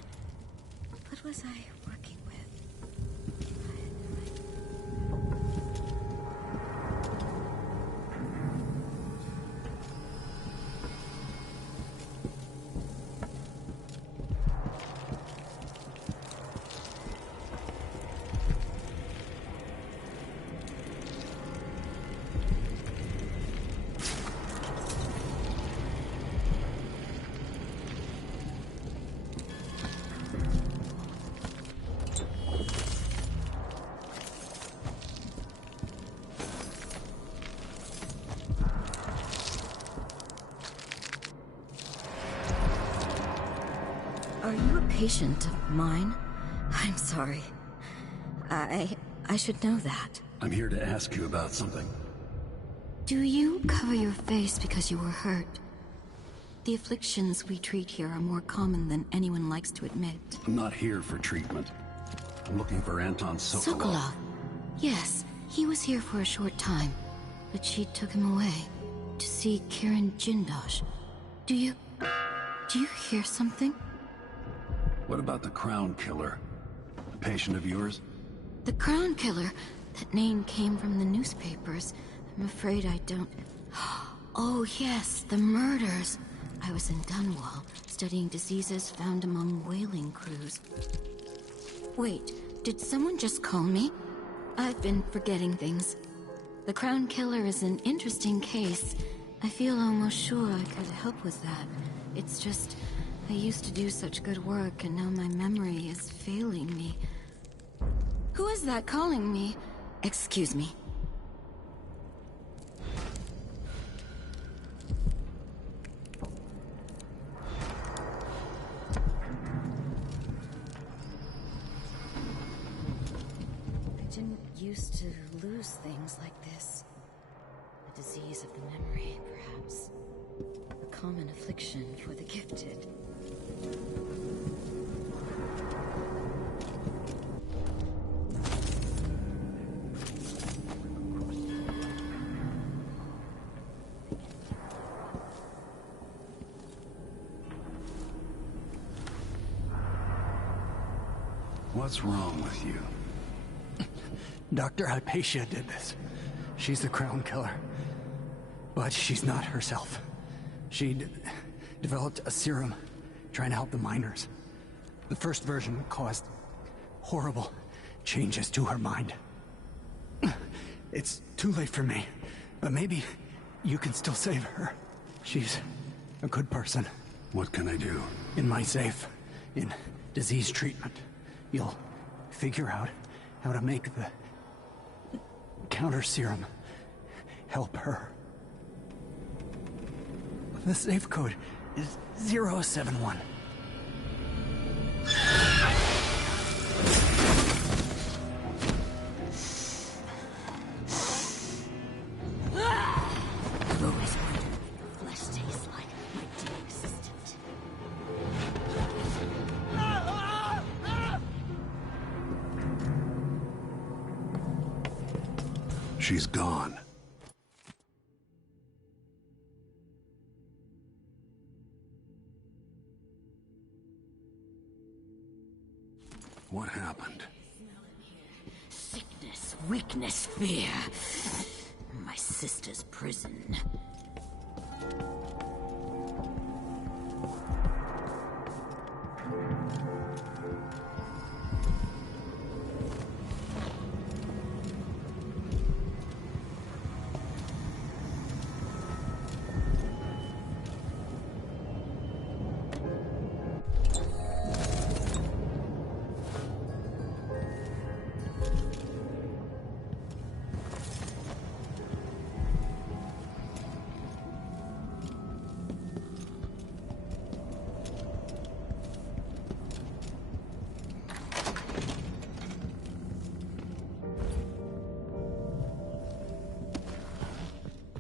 What was I working with? Are you a patient of mine? I'm sorry. I should know that. I'm here to ask you about something. Do you cover your face because you were hurt? The afflictions we treat here are more common than anyone likes to admit. I'm not here for treatment. I'm looking for Anton Sokolov. Sokolov. Yes, he was here for a short time, but she took him away to see Kirin Jindosh. Do you hear something? What about the Crown Killer? A patient of yours? The Crown Killer? That name came from the newspapers. I'm afraid I don't... Oh yes, the murders. I was in Dunwall, studying diseases found among whaling crews. Wait, did someone just call me? I've been forgetting things. The Crown Killer is an interesting case. I feel almost sure I could help with that. It's just... I used to do such good work, and now my memory is failing me. Who is that calling me? Excuse me. I didn't used to lose things like this. A disease of the memory, perhaps. A common affliction for the gifted. What's wrong with you? Dr. Hypatia did this. She's the Crown Killer. But she's not herself. She developed a serum trying to help the miners. The first version caused horrible changes to her mind. It's too late for me, but maybe you can still save her. She's a good person. What can I do? In my safe, in disease treatment, you'll figure out how to make the counter serum help her. The safe code is 071. I've always wondered what your flesh tastes like, my dear assistant. She's gone. What happened? Sickness, weakness, fear. My sister's prison.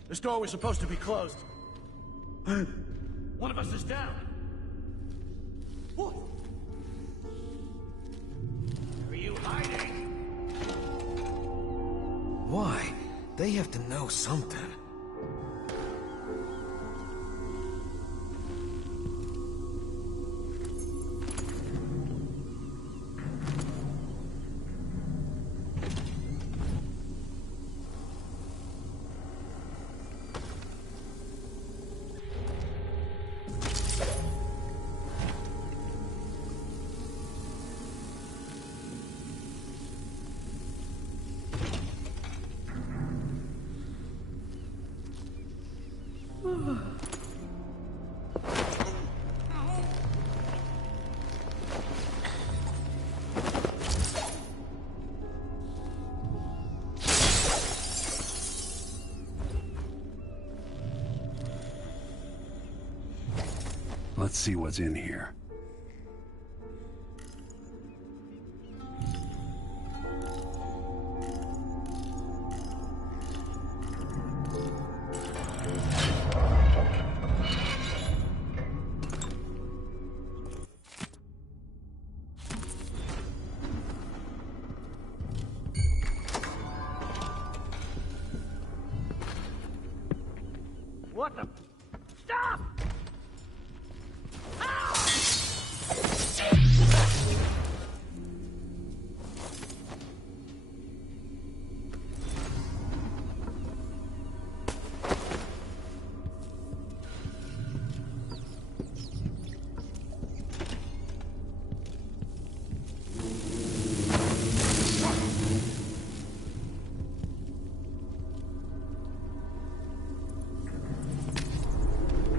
This door was supposed to be closed. One of us is down. What? Are you hiding? Why? They have to know something. Let's see what's in here. What the? Stop!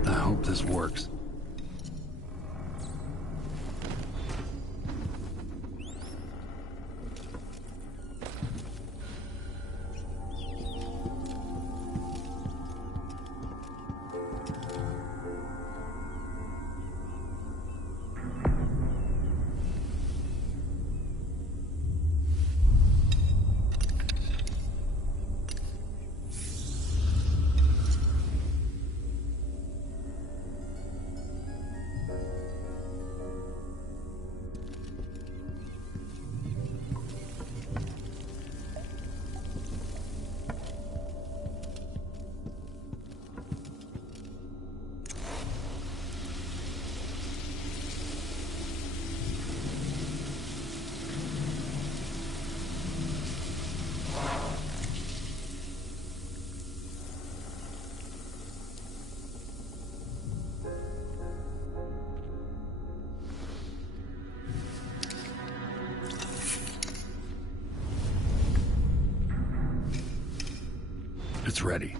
I hope this works. It's ready.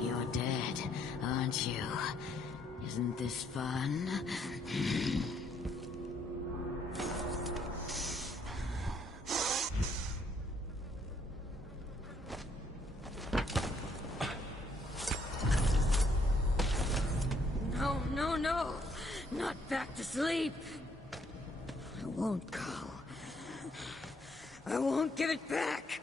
You're dead, aren't you? Isn't this fun? No, no, no! Not back to sleep! I won't go. I won't give it back!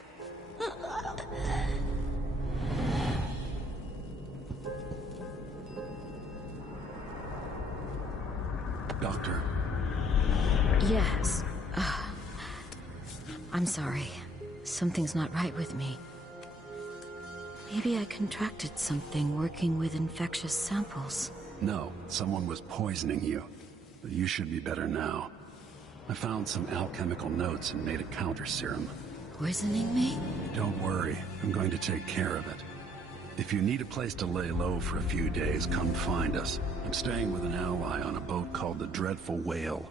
Doctor. Yes. I'm sorry. Something's not right with me. Maybe I contracted something working with infectious samples. No, someone was poisoning you. But you should be better now. I found some alchemical notes and made a counter serum. Poisoning me? Don't worry, I'm going to take care of it. If you need a place to lay low for a few days, come find us. I'm staying with an ally on a boat called the Dreadful Whale.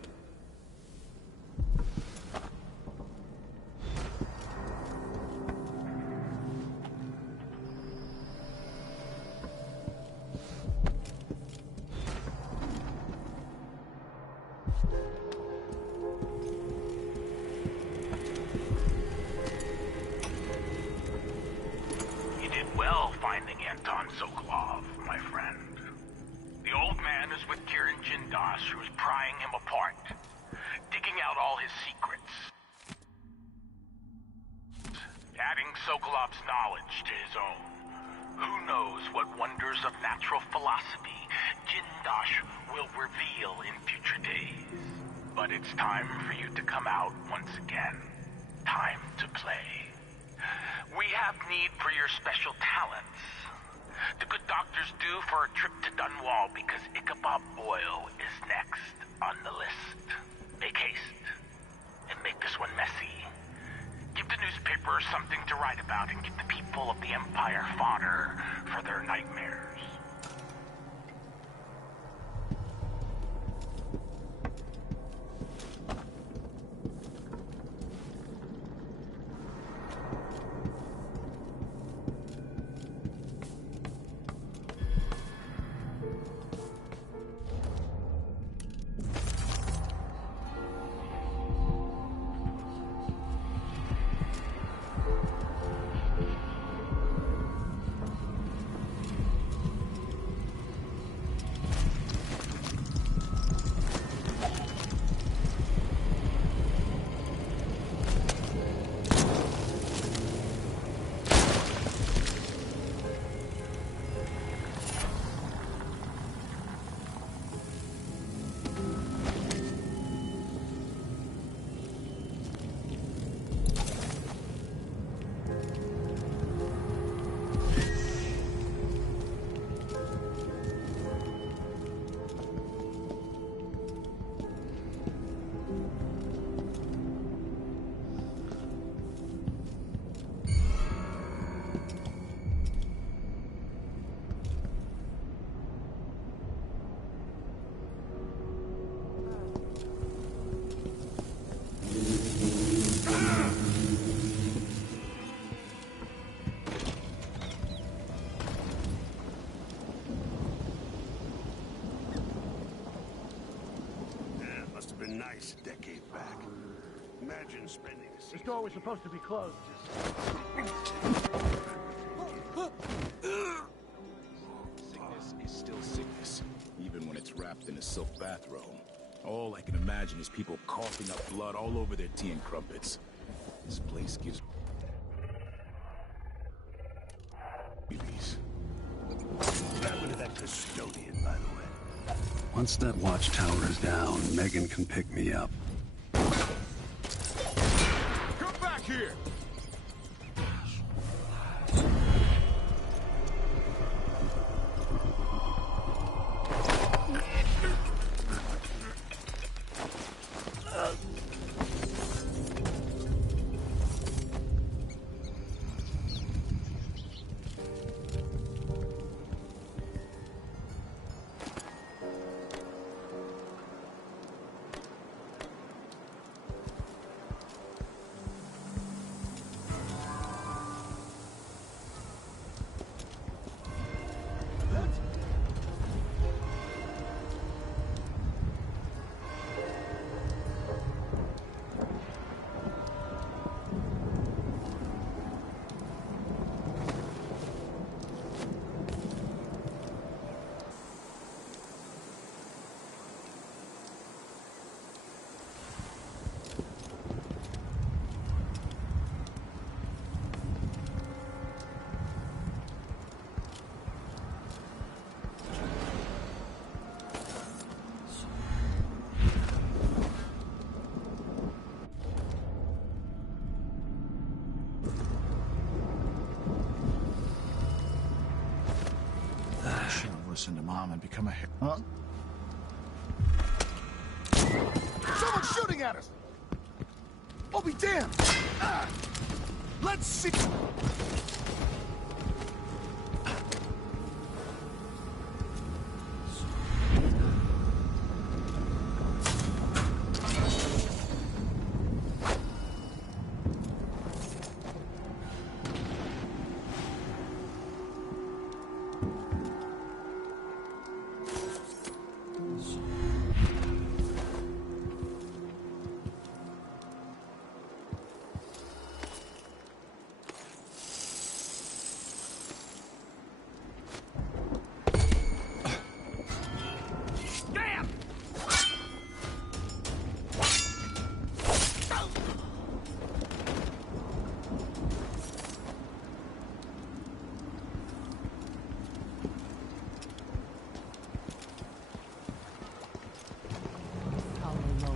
You did well finding Anton Sokolov, my friend. The old man is with Kirin Jindosh, who's prying him apart, digging out all his secrets. Adding Sokolov's knowledge to his own. Who knows what wonders of natural philosophy Jindosh will reveal in future days. But it's time for you to come out once again. Time to play. We have need for your special talents. The good doctors do for a trip to Dunwall because Ichabod Boyle is next on the list. Make haste and make this one messy. Give the newspaper something to write about and give the people of the Empire fodder for their nightmares. Nice decade back. Imagine spending a This door was supposed to be closed. Sickness is still sickness, even when it's wrapped in a silk bathrobe. All I can imagine is people coughing up blood all over their tea and crumpets. This place gives babies. What happened to that custodian, by the way? Once that watchtower is down, Megan can pick me up. Come back here! Listen to Mom and become a hero. Huh? Someone's shooting at us! I'll be damned! Let's see...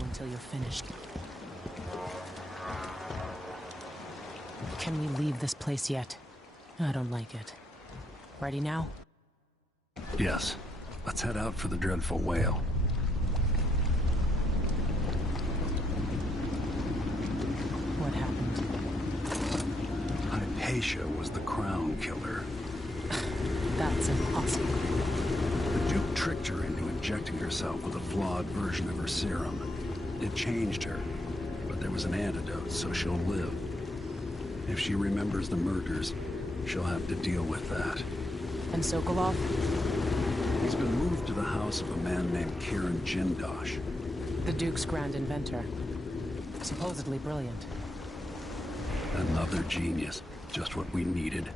Until you're finished. Can we leave this place yet? I don't like it. Ready now? Yes. Let's head out for the dreadful whale. Hypatia was the Crown Killer. That's impossible. The Duke tricked her into injecting herself with a flawed version of her serum. It changed her, but there was an antidote, so she'll live. If she remembers the murders, she'll have to deal with that. And Sokolov? He's been moved to the house of a man named Kieran Jindosh. The Duke's grand inventor. Supposedly brilliant. Another genius. Just what we needed.